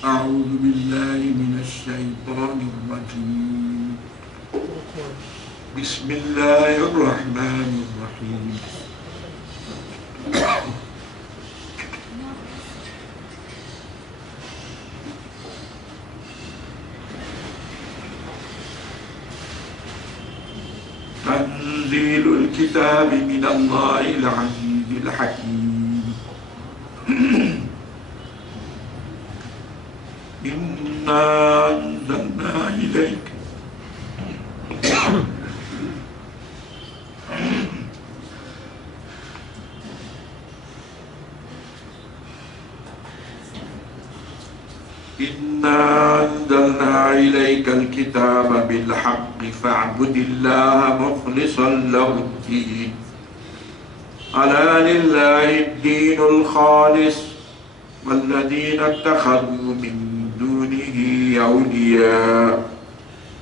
أعوذ بالله من الشيطان الرجيم. بسم الله الرحمن الرحيم. تنزيل الكتاب من الله العزيز الحكيم. إنا أنزلنا إليك الكتاب بالحق فاعبد الله مخلصا له الدين. ألا لله الدين الخالص والذين اتخذوا من دونه أولياء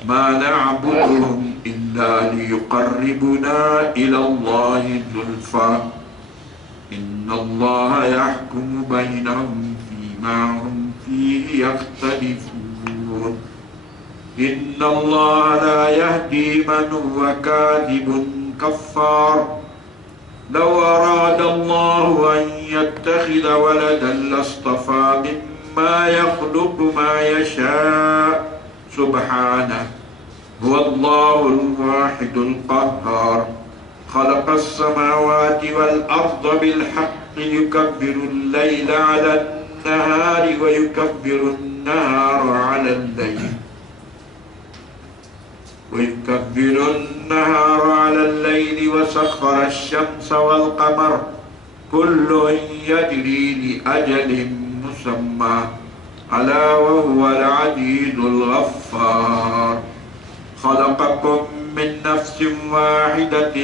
ما نعبدهم إلا ليقربنا إلى الله زلفى إن الله يحكم بينهم فيما هم فيه يختلفون. إن الله لا يهدي من هو كاذب كفار. لو أراد الله أن يتخذ ولدا لاصطفى مما يخلق ما يشاء سبحانه هو الله الواحد القهار. خلق السماوات والأرض بالحق يكبر الليل على النهار ويكبر النهار على الليل وسخر الشمس والقمر كل يجري لأجل مسمى ألا وهو العزيز الغفار. خلقكم من نفس واحدة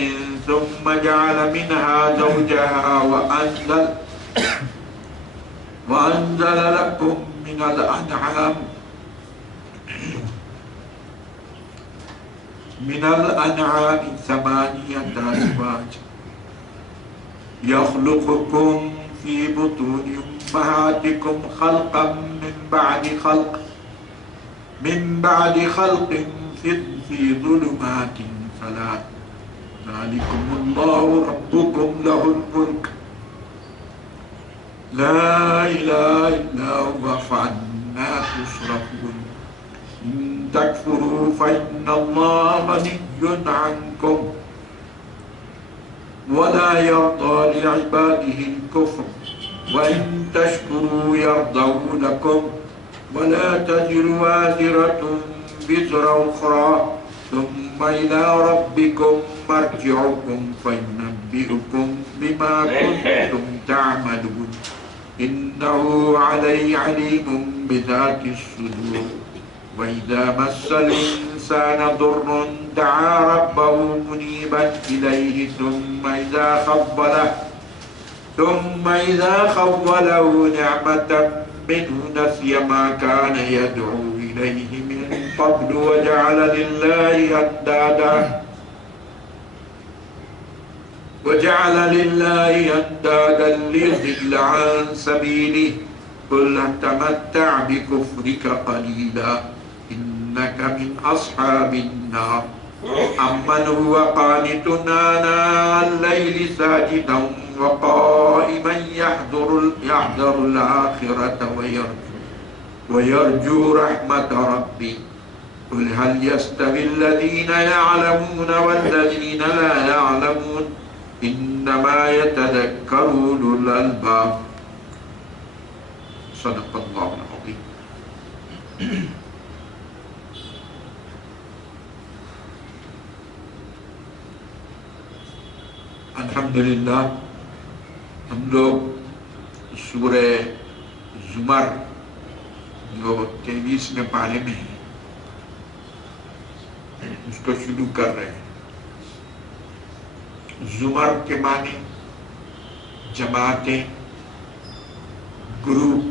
ثم جعل منها زوجها وأنزل لكم من الأنعام 8 أزواج يخلقكم في بطون أمهاتكم خلقا من بعد خلق في ظلمات 3 ذلكم الله ربكم له الملك لا إله إلا هو فأنى تصرفون. إن تكفروا فإن الله غني عنكم ولا يرضى لعباده الكفر وإن تشكروا يرضه لكم ولا تزر وازرة وزر أخرى ثم إلى ربكم مرجعكم فينبئكم بما كنتم تعملون إنه عليم بذات الصدور. وإذا مس الإنسان ضر دعا ربه منيبا إليه ثم إذا خوله نعمة منه نسي ما كان يدعو إليه من قبل وجعل لله أندادا ليضل عن سبيله قل تمتع بكفرك قليلا إنك من أصحاب النار. أمن هو قانت آناء الليل ساجدا وقائما يحذر الآخرة ويرجو رحمة ربي قل هل يستوي الذين يعلمون والذين لا يعلمون إنما يتذكر أولو الألباب. صدق الله العظيم. الحمدللہ ہم لوگ سورہ زمر جو 23ویں پارے میں ہے اس کو شروع کر رہے ہیں. زمر کے معنی جماعتیں، گروپ،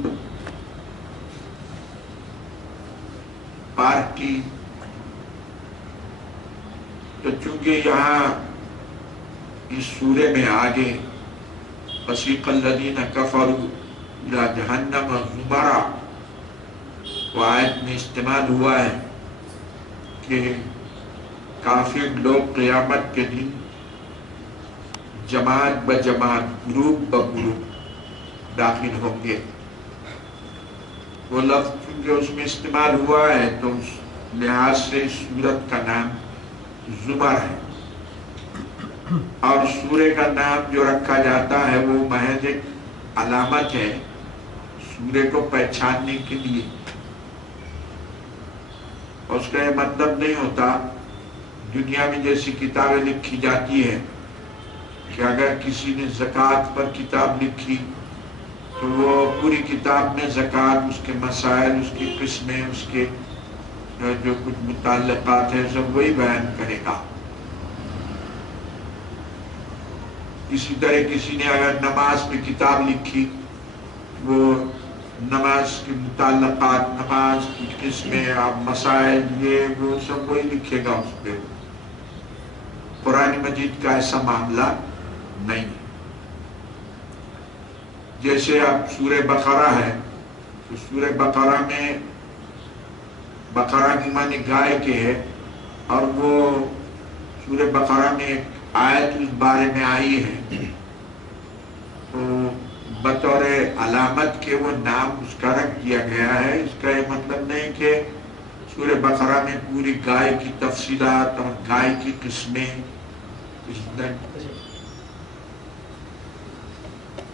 پارٹی. تو چونکہ یہاں اس سورے میں آگے وسیق الذین کفروا الی جہنم زمرا وہ آیت میں استعمال ہوا ہے کہ کافر لوگ قیامت کے دن جماعت بجماعت گروپ بگروپ داخل ہوں گے. وہ لفظ کیونکہ اس میں استعمال ہوا ہے تو اس لحاظ سے اس سورت کا نام زمر ہے. اور سورے کا نام جو رکھا جاتا ہے وہ محض ایک علامت ہے سورے کو پہچاننے کے لیے. اس کا یہ مطلب نہیں ہوتا دنیا میں جیسی کتابیں لکھی جاتی ہے کہ اگر کسی نے زکوٰۃ پر کتاب لکھی تو وہ پوری کتاب میں زکوٰۃ، اس کے مسائل، اس کی قسمیں، اس کے جو کچھ متعلقات ہیں سب وہی بیان کرے گا. اسی طرح کسی نے اگر نماز پہ کتاب لکھی وہ نماز کے متعلقات، نماز کی قسمیں اور مسائل یہ وہ سب وہی لکھے گا اس پہ. قرآن مجید کا ایسا معاملہ نہیں. جیسے اب سورہ بقرہ ہے تو سورہ بقرہ میں بقرہ کی معنی گائے کے ہے، اور وہ سورہ بقرہ میں ایک آیت اس بارے میں آئی ہے تو بطور علامت کے وہ نام اس کا رکھ دیا گیا ہے. اس کا یہ مطلب نہیں کہ سورہ بقرہ میں پوری گائے کی تفصیلات اور گائے کی قسمیں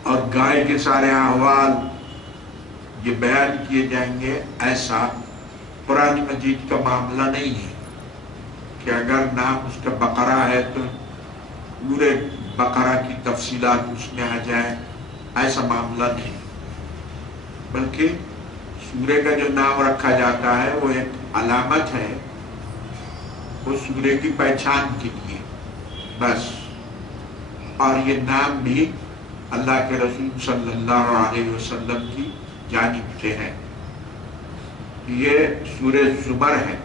اور گائے کے سارے احوال یہ بیان کیے جائیں گے. ایسا قرآن مجید کا معاملہ نہیں ہے کہ اگر نام اس کا بقرہ ہے تو پورے بقرہ کی تفصیلات اس میں آ جائیں. ایسا معاملہ نہیں، بلکہ سورے کا جو نام رکھا جاتا ہے وہ ایک علامت ہے وہ سورے کی پہچان کے لیے بس. اور یہ نام بھی اللہ کے رسول صلی اللہ علیہ وسلم کی جانب سے ہے. یہ سورہ زمر ہے.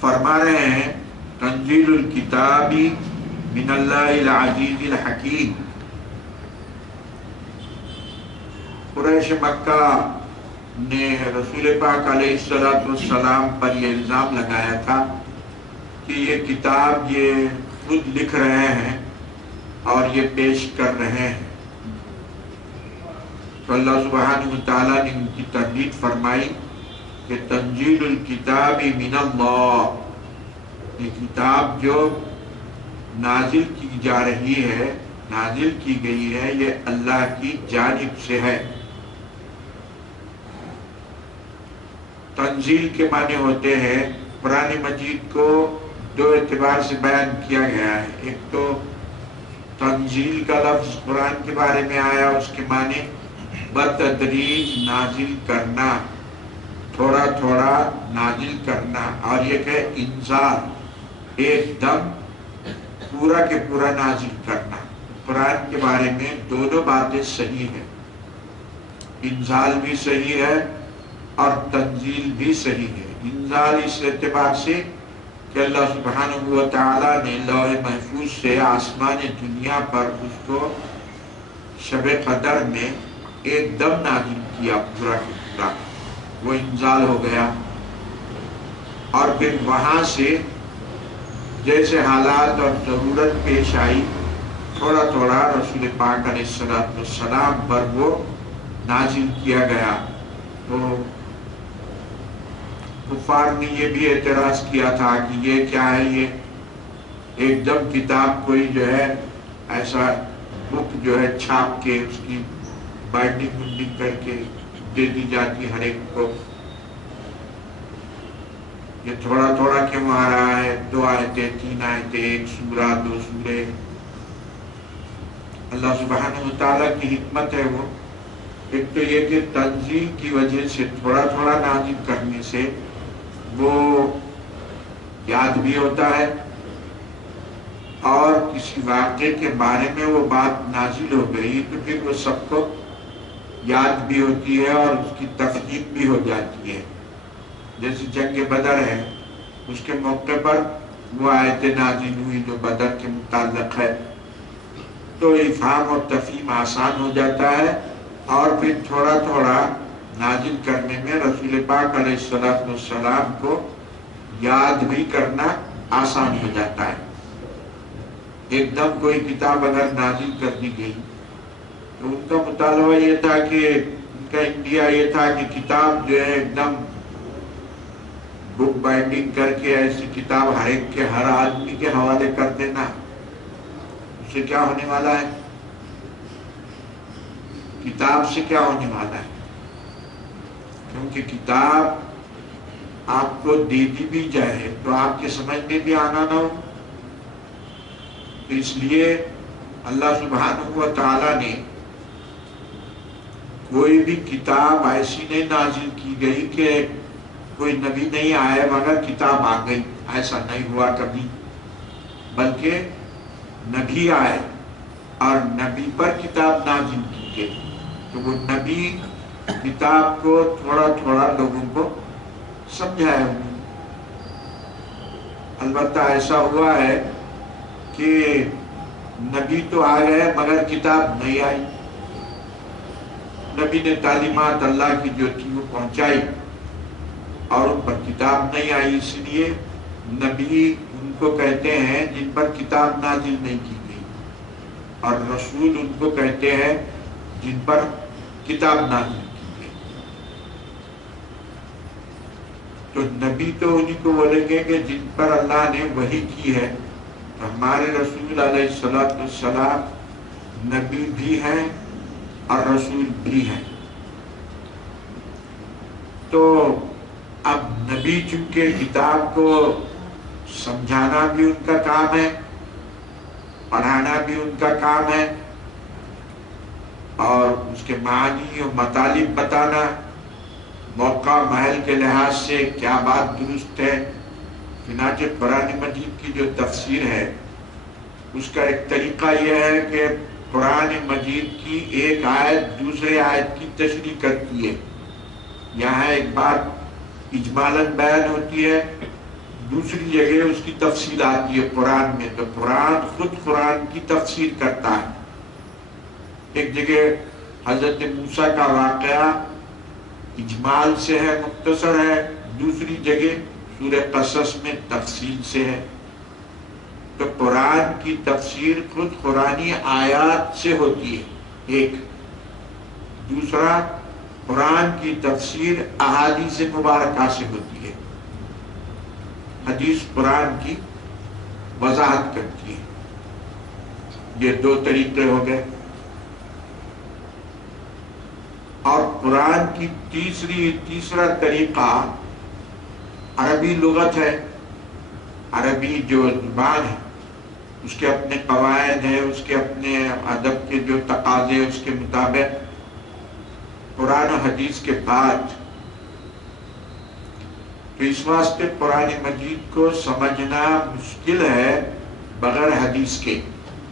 فرما رہے ہیں تنزیل الکتاب من اللہ العزیز الحکیم. قریش مکہ نے رسول پاک علیہ السلام پر یہ الزام لگایا تھا کہ یہ کتاب یہ خود لکھ رہے ہیں اور یہ پیش کر رہے ہیں. تو اللہ سبحانہ وتعالیٰ نے ان کی تردید فرمائی کہ تنزیل الکتاب من اللہ، یہ کتاب جو نازل کی جا رہی ہے، نازل کی گئی ہے، یہ اللہ کی جانب سے ہے. تنزیل کے معنی ہوتے ہیں، قرآن مجید کو دو اعتبار سے بیان کیا گیا ہے. ایک تو تنزیل کا لفظ قرآن کے بارے میں آیا، اس کے معنی بتدریج نازل کرنا، تھوڑا تھوڑا نازل کرنا، اور یہ کہ انزال ایک دم پورا کے پورا نازل کرنا. قرآن کے بارے میں دونوں باتیں صحیح ہیں، انزال بھی صحیح ہے اور تنزیل بھی صحیح ہے. انزال اس اعتبار سے کہ اللہ سبحانہ و تعالیٰ نے لوح محفوظ سے آسمان دنیا پر اس کو شب قدر میں ایک دم نازل کیا پورا کے پورا، وہ انزال ہو گیا. اور پھر وہاں سے جیسے حالات اور ضرورت پیش آئی تھوڑا تھوڑا رسول پاک علیہ السلام پر وہ نازل کیا گیا. تو کفار نے یہ بھی اعتراض کیا تھا کہ یہ کیا ہے، یہ ایک دم کتاب کوئی جو ہے ایسا بک جو ہے چھاپ کے اس کی بائنڈنگ بنڈنگ کر کے دے دی جاتی ہر ایک کو. یہ تھوڑا تھوڑا کیوں آ رہا ہے، 2 آیتیں 3 آیتیں، 1 سورہ 2 سورے. اللہ سبحانہ وتعالیٰ کی حکمت ہے وہ. ایک تو یہ کہ تنزیل کی وجہ سے تھوڑا تھوڑا نازل کرنے سے وہ یاد بھی ہوتا ہے، اور کسی واقعے کے بارے میں وہ بات نازل ہو گئی تو پھر وہ سب کو یاد بھی ہوتی ہے اور اس کی تفہیم بھی ہو جاتی ہے. جیسے جنگ بدر ہے، اس کے موقع پر وہ آیت نازل ہوئی جو بدر کے متعلق ہے، تو افہام اور تفہیم آسان ہو جاتا ہے. اور پھر تھوڑا تھوڑا نازل کرنے میں رسول پاک علیہ السلام کو یاد بھی کرنا آسان ہو جاتا ہے۔ ایک دم کوئی کتاب اگر نازل کر دی گئی تو ان کا مطالبہ یہ تھا کہ ان کا انڈیا یہ تھا کہ کتاب جو ہے ایک دم بک بائنڈنگ کر کے ایسی کتاب ہر ایک کے ہر آدمی کے حوالے کر دینا، اس سے کیا ہونے والا ہے؟ کتاب سے کیا ہونے والا ہے؟ کیونکہ کتاب آپ کو دے دی بھی جائے تو آپ کے سمجھ میں بھی آنا نہ ہو، تو اس لیے اللہ سبحانہ و تعالیٰ نے کوئی بھی کتاب ایسی نہیں نازل کی گئی کہ کوئی نبی نہیں آئے مگر کتاب آ گئی، ایسا نہیں ہوا کبھی، بلکہ نبی آئے اور نبی پر کتاب نازل کی گئی، تو وہ نبی کتاب کو تھوڑا تھوڑا لوگوں کو سمجھائے ہوئے۔ البتہ ایسا ہوا ہے کہ نبی تو آ گئے مگر کتاب نہیں آئی، نبی نے تعلیمات اللہ کی جو تھی وہ پہنچائی اور ان پر کتاب نہیں آئی، اس لیے نبی ان کو کہتے ہیں جن پر کتاب نازل نہیں کی گئی، اور رسول ان کو کہتے ہیں جن پر کتاب نازل کی گئی۔ تو نبی تو انہیں کو بولیں گے کہ جن پر اللہ نے وحی کی ہے، تو ہمارے رسول علیہ السلام نبی بھی ہیں اور رسول بھی ہیں۔ تو اب نبی چونکہ کتاب کو سمجھانا بھی ان کا کام ہے، پڑھانا بھی ان کا کام ہے، اور اس کے معنی اور مطالب بتانا، موقع محل کے لحاظ سے کیا بات درست ہے۔ چنانچہ قرآن مجید کی جو تفسیر ہے اس کا ایک طریقہ یہ ہے کہ قرآن مجید کی ایک آیت دوسرے آیت کی تشریح کرتی ہے، یہاں ایک بات اجمالاً بیان ہوتی ہے، دوسری جگہ اس کی تفصیل آتی ہے قرآن میں، تو قرآن خود قرآن کی تفسیر کرتا ہے۔ ایک جگہ حضرت موسیٰ کا واقعہ اجمال سے ہے، مختصر ہے، دوسری جگہ سورہ قصص میں تفصیل سے ہے۔ تو قرآن کی تفسیر خود قرآنی آیات سے ہوتی ہے ایک، دوسرا قرآن کی تفسیر احادیث مبارکہ سے ہوتی ہے، حدیث قرآن کی وضاحت کرتی ہے۔ یہ دو طریقے ہو گئے۔ اور قرآن کی تیسرا طریقہ عربی لغت ہے، عربی جو زبان ہے اس کے اپنے قواعد ہیں، اس کے اپنے ادب کے جو تقاضے، اس کے مطابق قرآن و حدیث کے بعد، تو اس واسطے قرآن مجید کو سمجھنا مشکل ہے بغیر حدیث کے،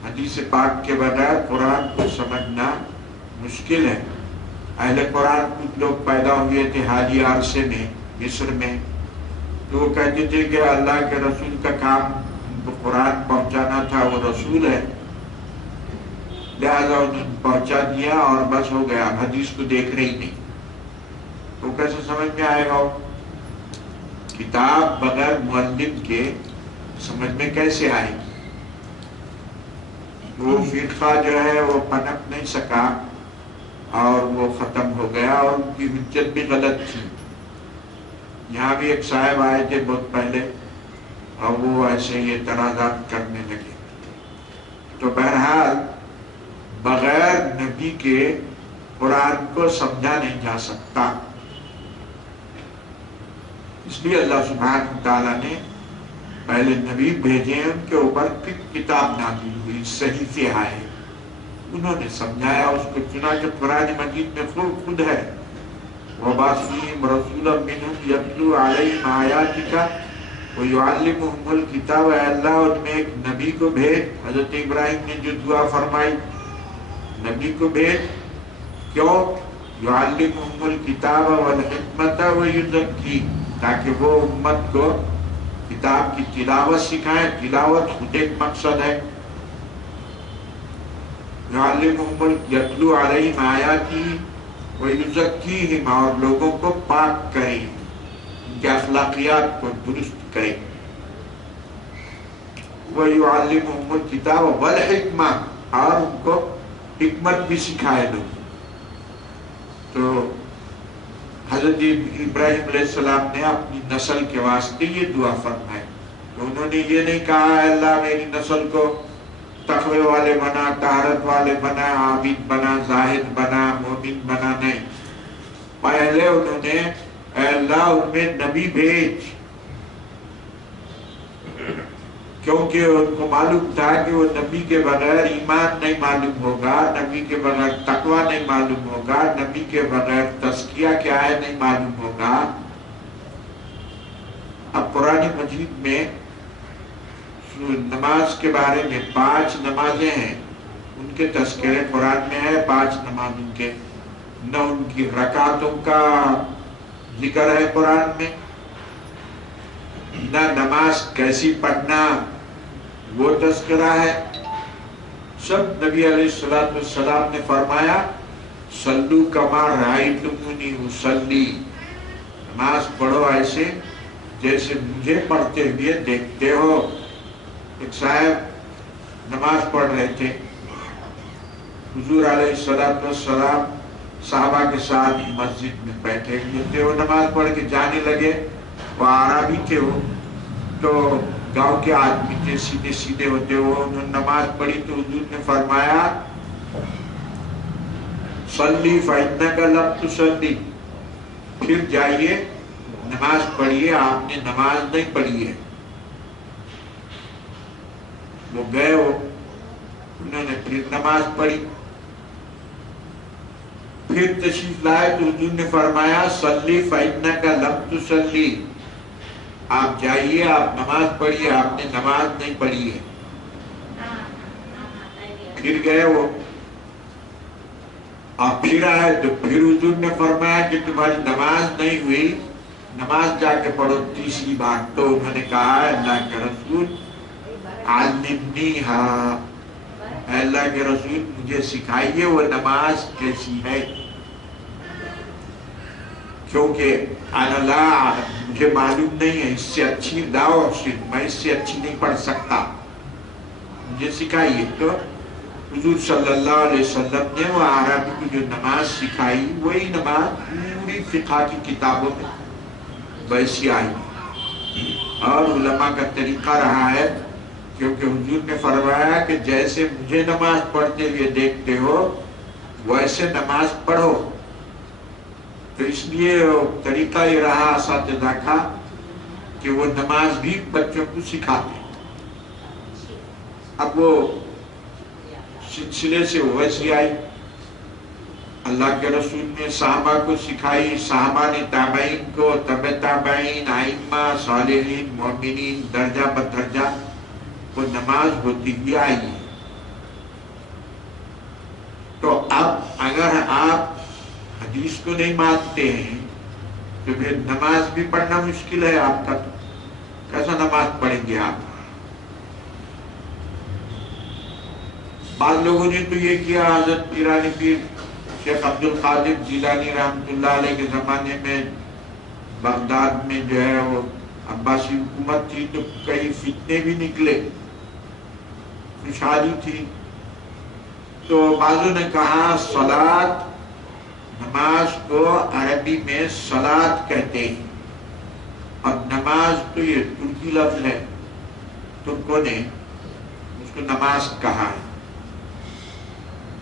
حدیث پاک کے بغیر قرآن کو سمجھنا مشکل ہے۔ اہل قرآن کچھ لوگ پیدا ہوئے تھے حالی عرصے میں مصر میں، تو وہ کہتے تھے کہ اللہ کے رسول کا کام ان کو قرآن پہنچانا تھا، وہ رسول ہے، لہذا انہوں نے پہنچا دیا اور بس ہو گیا، حدیث کو دیکھ رہی نہیں۔ تو کیسے سمجھ میں آئے گا؟ کتاب بغیر معلم کے سمجھ میں کیسے آئے گی؟ وہ فرقہ جو ہے وہ پنپ نہیں سکا اور وہ ختم ہو گیا، اور ان کی حجت بھی غلط تھی۔ یہاں بھی ایک صاحب آئے تھے بہت پہلے اور وہ ایسے یہ اعتراضات کرنے لگے۔ تو بہرحال بغیر نبی کے قرآن کو سمجھا نہیں جا سکتا، اس لیے اللہ سبحانہ تعالیٰ نے پہلے نبی بھیجے، ان کے اوپر کتاب نازل ہوئی، صحیفے آئے، انہوں نے سمجھایا اس کو۔ چنانچہ قرآن مجید میں خود ہے وَبَعَثْنَا رَسُولًا مِّنْهُمْ يَتْلُو عَلَيْهِمْ آيَاتِكَ وَيُعَلِّمُهُمُ الْكِتَابَ، اے اللہ ان میں ایک نبی کو بھیج، حضرت ابراہیم نے جو دعا فرمائی، نبی کو بھیج، کیوں؟ يُعَلِّمُهُمُ الْكِتَابَ وَالْحِكْمَةَ وَيُزَكِّيهِمْ، تاکہ وہ امت کو کتاب کی تلاوت سکھائیں۔ تلاوت خود ایک مقصد ہے۔ يُعَلِّمُهُمُ يَتْلُو عَلَيْهِمْ آيَاتِهِ وَيُزَكِّيهِمْ اور لوگوں کو پاک کرے، ان کے اخلاقیات کو درست کرے، وَيُعَلِّمُهُمُ الْكِتَابَ وَالْحِکْمَةَ اور ان کو حکمت بھی سکھائے لوگ۔ تو حضرت ابراہیم علیہ السلام نے اپنی نسل کے واسطے یہ دعا فرمائی، تو انہوں نے یہ نہیں کہا اے اللہ میری نسل کو تقوی والے بنا، طہارت والے بنا، عابد بنا، زاہد بنا، مومن بنا، نہیں، پہلے انہوں نے اے اللہ ان میں نبی بھیج، کیونکہ ان کو معلوم تھا کہ وہ نبی کے بغیر ایمان نہیں معلوم ہوگا، نبی کے بغیر تقوی نہیں معلوم ہوگا، نبی کے بغیر تزکیہ کیا ہے نہیں معلوم ہوگا۔ اب قرآن مجید میں نماز کے بارے میں 5 نمازیں ہیں، ان کے تذکرے قرآن میں ہے، 5 نمازوں کے، نہ ان کی رکعتوں کا ذکر ہے قرآن میں، نہ نماز کیسی پڑھنا وہ تذکرہ ہے۔ سب نبی علیہ السلام نے فرمایا صلو کما رأیتمونی اصلی، نماز پڑھو ایسے جیسے مجھے پڑھتے ہوئے دیکھتے ہو۔ ایک صاحب نماز پڑھ رہے تھے، حضور علیہ السلام صحابہ کے ساتھ مسجد میں بیٹھے ہوئے تھے، وہ نماز پڑھ کے جانے لگے، وہ عربی تھے، وہ تو گاؤں کے آدمی تھے، سیدھے سیدھے ہوتے، وہ انہوں نے نماز پڑھی تو حضور نے فرمایا صلی فإنک لم تصلی، پھر جائیے نماز پڑھیے، آپ نے نماز نہیں پڑھی ہے۔ وہ گئے، انہوں نے پھر نماز پڑھی، پھر تشریف لائے تو حضور نے فرمایا صلی فإنک لم تصلی، آپ جائیے آپ نماز پڑھیے، آپ نے نماز نہیں پڑھی ہے۔ پھر گئے وہ، آپ پھر آئے تو پھر حضور نے فرمایا کہ تمہاری نماز نہیں ہوئی، نماز جا کے پڑھو تیسری بار۔ تو انہوں نے کہا اللہ کے رسول علمنی ہا، اے اللہ کے رسول مجھے سکھائیے وہ نماز کیسی ہے، کیونکہ مجھے معلوم نہیں ہے، اس سے اچھی لاؤ، میں اس سے اچھی نہیں پڑھ سکتا، مجھے سکھائیے۔ تو حضور صلی اللہ علیہ وسلم نے وہ عربی کو جو نماز سکھائی، وہی نماز پوری فقہ کی کتابوں میں ویسی آئی، اور علماء کا طریقہ رہا ہے، کیونکہ حضور نے فرمایا کہ جیسے مجھے نماز پڑھتے ہوئے دیکھتے ہو ویسے نماز پڑھو، تو اس لیے طریقہ یہ رہا اساتذہ کا کہ وہ نماز بھی بچوں کو سکھاتے۔ اب وہ سلسلے سے ویسی آئی، اللہ کے رسول نے صحابہ کو سکھائی، صحابہ نے تابعین کو، تبع تابعین، ائمہ، صالحین، مومنین، درجہ بدرجہ وہ نماز ہوتی ہوئی آئی ہے۔ تو اب اگر آپ حدیث کو نہیں مانتے ہیں تو پھر نماز بھی پڑھنا مشکل ہے آپ کا، تو کیسا نماز پڑھیں گے آپ؟ بعض لوگوں نے تو یہ کیا، حضرت پیرانی پیر شیخ عبد القادر جیلانی رحمۃ اللہ علیہ کے زمانے میں بغداد میں جو ہے وہ عباسی حکومت تھی، تو کئی فتنے بھی نکلے، خوشحالی تھی، تو بعضوں نے کہا صلاۃ، نماز کو عربی میں صلاۃ کہتے ہیں، اب نماز تو یہ ترکی لفظ ہے، ترکوں نے اس کو نماز کہا ہے،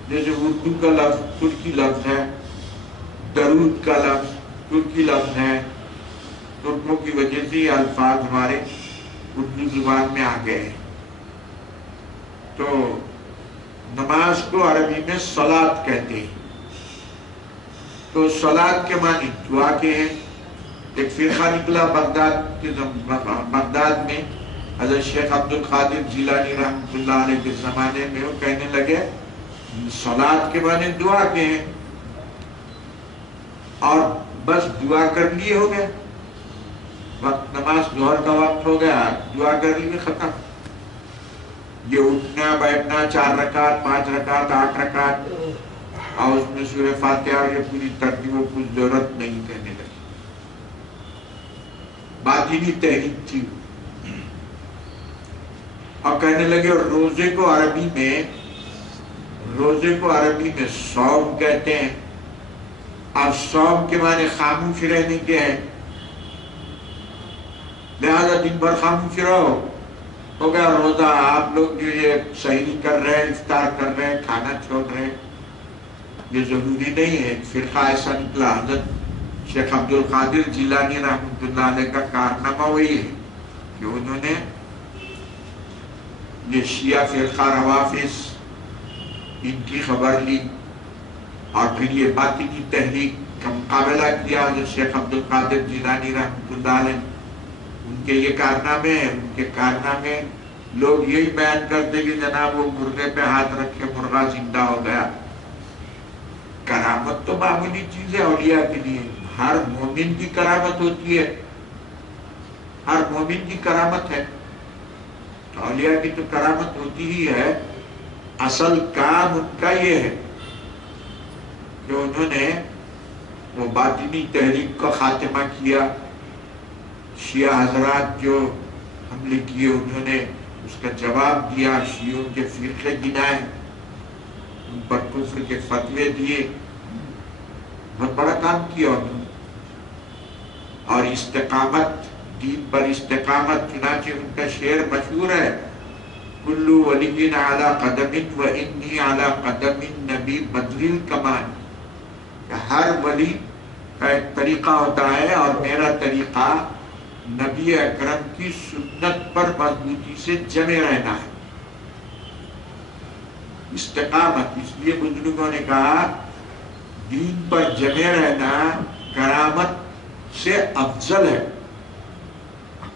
جیسے اردو کا لفظ ترکی لفظ ہے، درود کا لفظ ترکی لفظ ہے، ترکوں کی وجہ سے یہ الفاظ ہمارے اردو زبان میں آ گئے ہیں۔ تو نماز کو عربی میں صلاۃ کہتے ہیں، تو صلاۃ کے معنی دعا کے ہیں۔ ایک فرقہ نکلا بغداد میں حضرت شیخ عبد القادر جیلانی رحمۃ اللہ علیہ کے زمانے میں، وہ کہنے لگے صلاۃ کے معنی دعا کے ہیں، اور بس دعا کر لیے ہو گئے، وقت نماز ظہر کا وقت ہو گیا، دعا کر لیے ختم۔ یہ اٹھنا بیٹھنا 4 رکعت 5 رکعت 8 رکعت اور اس میں سورہ فاتحہ کی پوری ترتیبوں کو ضرورت نہیں کہنے لگے. باطنی تحریک تھی. اور کہنے لگے روزے کو عربی میں صوم کہتے ہیں، اور صوم کے معنی خاموش رہنے کے ہیں، لہذا دن بھر خاموش رہو. ہو گیا روزہ. آپ لوگ جو یہ سحری کر رہے ہیں، افطار کر رہے ہیں، کھانا چھوڑ رہے ہیں، یہ ضروری نہیں ہے. فرقہ ایسا نکلا. حضرت شیخ عبد القادر جیلانی رحمۃ اللہ علیہ کا کارنامہ وہی ہے کہ انہوں نے یہ شیعہ فرقہ روافض ان کی خبر لی اور پھر یہ باطنی تحریک کا مقابلہ کیا. حضرت شیخ عبد القادر جیلانی رحمۃ اللہ علیہ ان کے یہ کارنامے ہیں. ان کے کارنامے لوگ یہی بیان کرتے کہ جناب وہ مرغے پہ ہاتھ رکھ کے مرغا زندہ ہو گیا. کرامت تو معمولی چیز ہے اولیاء کے لیے. ہر مومن کی کرامت ہوتی ہے، ہر مومن کی کرامت ہے. تو اولیاء کی تو کرامت ہوتی ہی ہے. اصل کام ان کا یہ ہے کہ انہوں نے وہ باطنی تحریک کا خاتمہ کیا. شیعہ حضرات جو حملے کیے انہوں نے اس کا جواب دیا. شیعوں کے فرقے گنائے، ان پر کفر کے فتوے دیے. بہت بڑا کام کیا انہوں نے. اور استقامت، دین پر استقامت. چنانچہ ان کا شعر مشہور ہے، کل ولی علی قدم و انی علی قدم النبی بدر الکمان. ہر ولی کا ایک طریقہ ہوتا ہے اور میرا طریقہ نبی اکرم کی سنت پر مضبوطی سے جمے رہنا ہے. استقامت. اس لیے بزرگوں نے کہا دین پر جمے رہنا کرامت سے افضل ہے.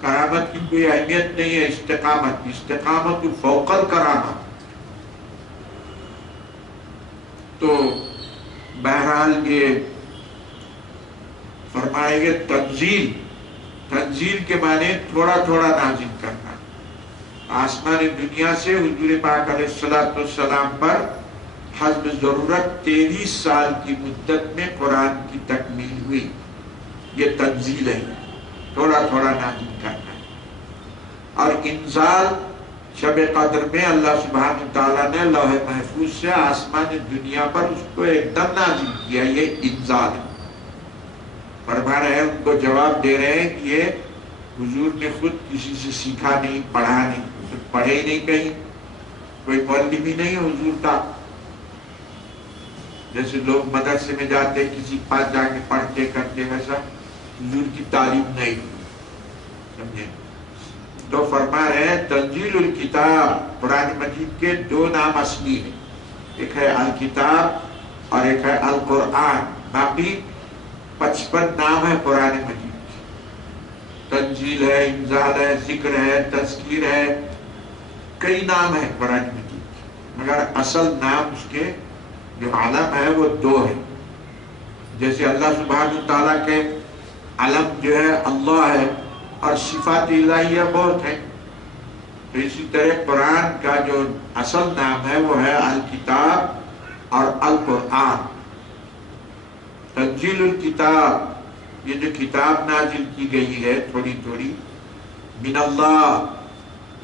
کرامت کی کوئی اہمیت نہیں ہے. استقامت فوق الکرامت. تو بہرحال یہ فرمائے گے تنزیل کے معنی تھوڑا تھوڑا نازل کرنا. آسمان دنیا سے حضور پاک علیہ السلام پر حسب ضرورت 23 سال کی مدت میں قرآن کی تکمیل ہوئی. یہ تنزیل ہے، تھوڑا تھوڑا نازل کرنا. اور انزال شب قدر میں اللہ سبحانہ تعالیٰ نے لوح محفوظ سے آسمان دنیا پر اس کو ایک دم نازل کیا. یہ انزال ہے. فرما رہے ہیں، ان کو جواب دے رہے ہیں کہ یہ حضور نے خود کسی سے سیکھا نہیں، پڑھا نہیں، پڑھے ہی نہیں، کہیں کوئی معلم ہی نہیں حضور کا. جیسے لوگ مدرسے میں جاتے کسی کے پاس جا کے پڑھتے کرتے، ویسا حضور کی تعلیم نہیں. سمجھے؟ تو فرما رہے ہیں تنزیل الکتاب. قرآن مجید کے 2 نام اصلی ہیں، ایک ہے الکتاب اور ایک ہے القرآن. باقی 55 نام ہے قرآن مجید. تنزیل ہے، انزال ہے، ذکر ہے، تذکیر ہے، کئی نام ہیں قرآن مجید. مگر اصل نام اس کے جو عالم ہے وہ 2 ہے. جیسے اللہ سبحانہ تعالیٰ کے علم جو ہے اللہ ہے اور صفات الہیہ بہت ہیں، تو اسی طرح قرآن کا جو اصل نام ہے وہ ہے الکتاب اور القرآن. تنزیل الکتاب، یہ جو کتاب نازل کی گئی ہے تھوڑی تھوڑی، من اللہ.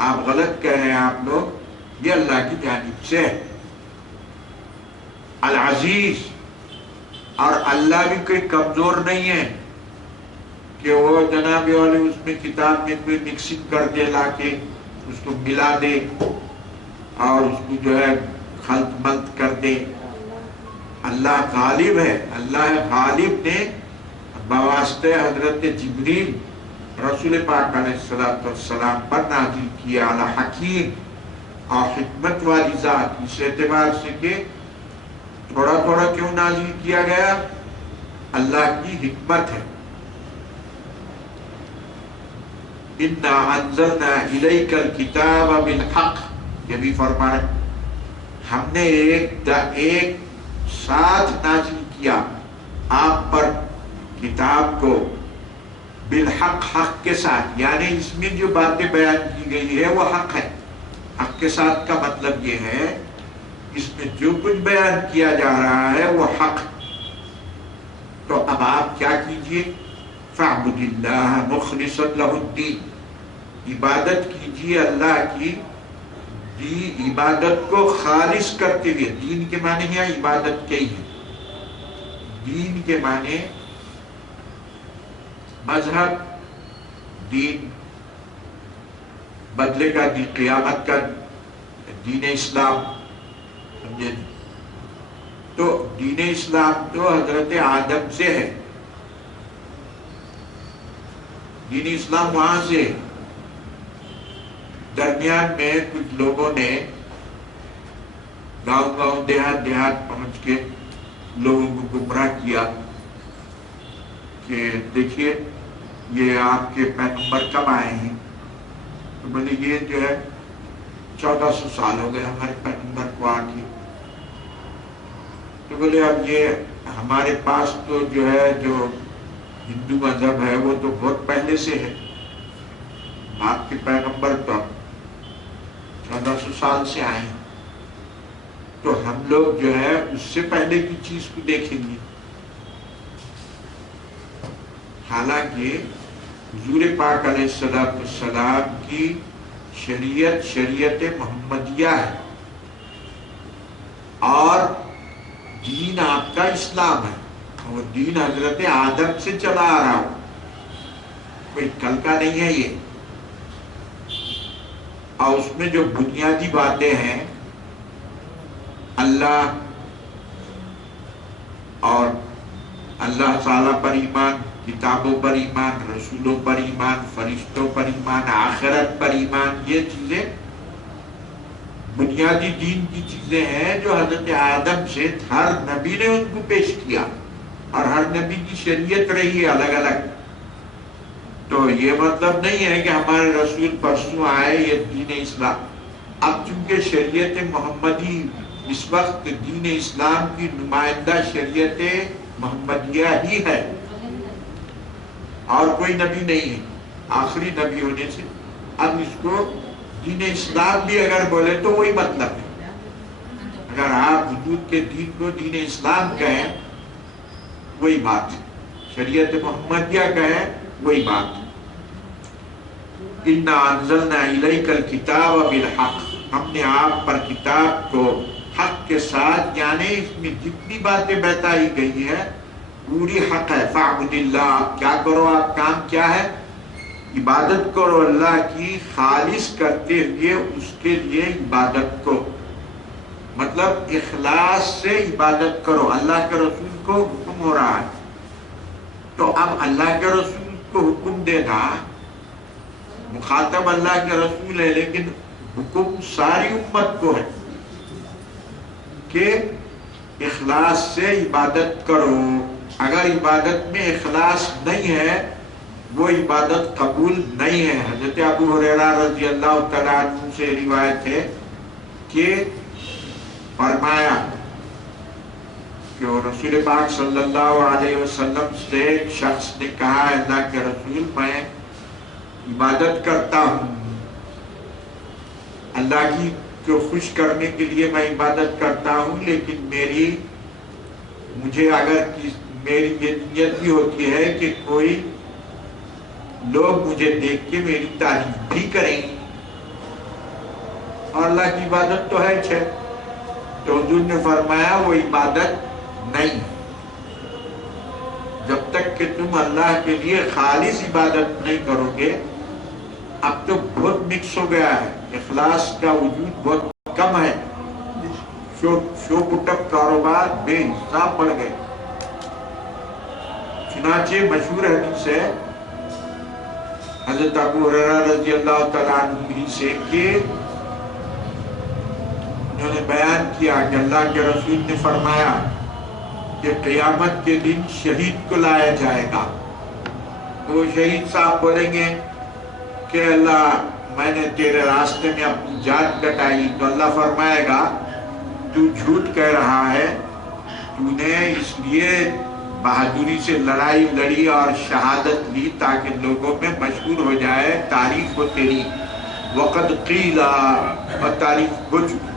آپ غلط کہہ رہے ہیں آپ لوگ، یہ اللہ کی جانب سے ہے. العزیز، اور اللہ بھی کوئی کمزور نہیں ہے کہ وہ جناب والے اس میں کتاب میں کوئی مکسنگ کر دے، لا کے اس کو ملا دے اور اس کو جو ہے خلط ملط کر دے. اللہ غالب ہے. اللہ غالب نے بواسطہ حضرت جبریل رسول پاک علیہ السلام پر نازل کیا. الحکیم، اور حکمت والی ذات. اس اعتبار سے کہ تھوڑا تھوڑا کیوں نازل کیا گیا؟ اللہ کی حکمت ہے. اِنَّا أَنزَلْنَا إِلَيْكَ الْكِتَابَ بِالْحَقِّ. یہ بھی فرما رہے ہم نے ایک ساتھ نازل کیا آپ پر کتاب کو، بالحق، حق کے ساتھ. یعنی اس میں جو باتیں بیان کی گئی ہے وہ حق ہے. حق کے ساتھ کا مطلب یہ ہے اس میں جو کچھ بیان کیا جا رہا ہے وہ حق. تو اب آپ کیا کیجئے؟ فَاعْبُدِ اللَّهَ مُخْلِصًا لَهُ الدِّينَ، عبادت کیجئے اللہ کی عبادت کو خالص کرتے ہوئے. دین کے معنی ہے عبادت کے ہی ہیں. دین کے معنی مذہب، دین بدلے کا دین، قیامت کا دین اسلام، سمجھے؟ تو دین اسلام تو حضرت آدم سے ہے، دین اسلام وہاں سے ہے. درمیان میں کچھ لوگوں نے گاؤں دیہات پہنچ کے لوگوں کو گمراہ کیا کہ دیکھیے یہ آپ کے پیغمبر کب آئے ہیں. تو بولے یہ جو ہے 1400 سال ہو گئے ہمارے پیغمبر کو آ کے. تو بولے اب یہ ہمارے پاس تو جو ہے جو ہندو مذہب ہے وہ تو بہت پہلے سے ہے، آپ کے پیغمبر تو 1400 سال سے آئے ہیں، تو ہم لوگ جو ہے اس سے پہلے کی چیز کو دیکھیں گے. حالانکہ حضور پاک علیہ السلام کی شریعت محمدیہ ہے اور دین آپ کا اسلام ہے، اور دین حضرت آدم سے چلا آ رہا ہو، کوئی کل کا نہیں ہے یہ. اور اس میں جو بنیادی باتیں ہیں اللہ اور اللہ تعالیٰ پر ایمان، کتابوں پر ایمان، رسولوں پر ایمان، فرشتوں پر ایمان، آخرت پر ایمان، یہ چیزیں بنیادی دین کی چیزیں ہیں جو حضرت آدم سے ہر نبی نے ان کو پیش کیا، اور ہر نبی کی شریعت رہی ہے الگ الگ. تو یہ مطلب نہیں ہے کہ ہمارے رسول پرسوں آئے یہ دین اسلام. اب چونکہ شریعت محمدی اس وقت دین اسلام کی نمائندہ شریعت محمدیہ ہی ہے اور کوئی نبی نہیں ہے آخری نبی ہونے سے. اب اس کو دین اسلام بھی اگر بولے تو وہی مطلب ہے. اگر آپ وجود کے دین کو دین اسلام کہیں وہی بات ہے، شریعت محمدیہ کہیں وہی بات ہے. اِنَّا أَنزَلْنَا إِلَيْكَ الْكِتَابَ بِالْحَقِّ، ہم نے آپ پر کتاب کو حق کے ساتھ، یعنی اس میں جتنی باتیں بتائی گئی ہے پوری حق ہے. فَاعْبُدِ اللَّهَ، آپ کیا کرو، آپ کام کیا ہے؟ عبادت کرو اللہ کی خالص کرتے ہوئے اس کے لیے عبادت کو، مطلب اخلاص سے عبادت کرو. اللہ کے رسول کو حکم ہو رہا ہے، تو اب اللہ کے رسول کو حکم دینا، مخاطب اللہ کے رسول ہے لیکن حکم ساری امت کو ہے کہ اخلاص سے عبادت کرو. اگر عبادت میں اخلاص نہیں ہے وہ عبادت قبول نہیں ہے. حضرت ابو ہریرہ رضی اللہ تعالیٰ عنہ سے روایت ہے کہ فرمایا کہ رسول پاک صلی اللہ علیہ وسلم سے ایک شخص نے کہا، اللہ کے رسول میں عبادت کرتا ہوں، اللہ کی کو خوش کرنے کے لیے میں عبادت کرتا ہوں، لیکن مجھے اگر میری یہ نیت بھی ہوتی ہے کہ کوئی لوگ مجھے دیکھ کے میری تعریف بھی کریں گے، اور اللہ کی عبادت تو ہے چھے. تو حضور نے فرمایا وہ عبادت نہیں، جب تک کہ تم اللہ کے لیے خالص عبادت نہیں کرو گے. اب تو بہت مکس ہو گیا ہے، اخلاص کا وجود بہت کم ہے، شو پٹپ کاروبار بے حساب بڑھ گئے. چنانچہ مشہور حدیث ہے حضرت ابو ہریرہ رضی اللہ تعالیٰ عنہ سے کہ انہوں نے بیان کیا کہ اللہ کے رسول نے فرمایا کہ قیامت کے دن شہید کو لایا جائے گا. وہ شہید صاحب بولیں گے کہ اللہ میں نے تیرے راستے میں اپنی جان کٹائی. تو اللہ فرمائے گا تو جھوٹ کہہ رہا ہے، تو نے اس لیے بہادری سے لڑائی لڑی اور شہادت لی تاکہ لوگوں میں مشہور ہو جائے، تعریف ہو تیری. وقد قیل، اور تعریف ہو چکی.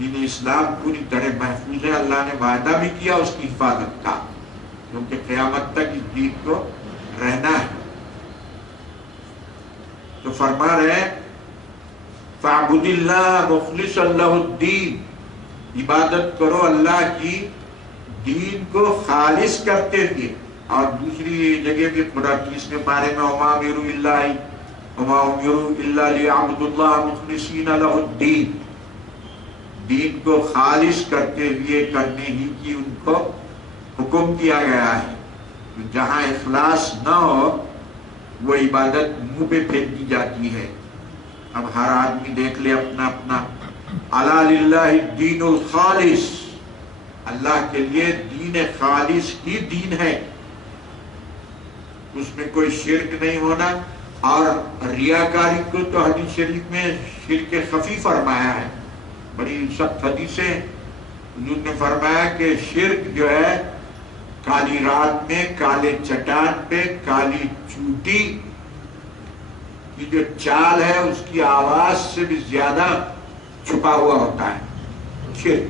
دین اسلام پوری طرح محفوظ ہے. اللہ نے وعدہ بھی کیا اس کی حفاظت کا، کیونکہ قیامت تک اس دین کو رہنا ہے. تو فرما رہے فَاعْبُدِ اللَّهَ مُخْلِصًا لَهُ الدِّينَ، عبادت کرو اللہ کی دین کو خالص کرتے ہوئے. اور دوسری جگہ بھی قرآن کی اس کے بارے میں وَمَا أُمِرُوا إِلَّا لِيَعْبُدُوا اللَّهَ مُخْلِصِينَ لَهُ الدِّينَ، دین کو خالص کرتے ہوئے کرنے ہی کی ان کو حکم کیا گیا ہے. جہاں اخلاص نہ ہو وہ عبادت منہ پہ پھینک دی جاتی ہے. اب ہر آدمی دیکھ لے اپنا اپنا. الا للہ الدین الخالص، اللہ کے لیے دین خالص ہی دین ہے، اس میں کوئی شرک نہیں ہونا. اور ریاکاری کو تو حدیث شریف میں شرک خفی فرمایا ہے. بڑی سخت حدیثیں حضور نے فرمایا کہ شرک جو ہے کالی رات میں کالے چٹان پہ کالی چوٹی کی جو چال ہے اس کی آواز سے بھی زیادہ چھپا ہوا ہوتا ہے. شرک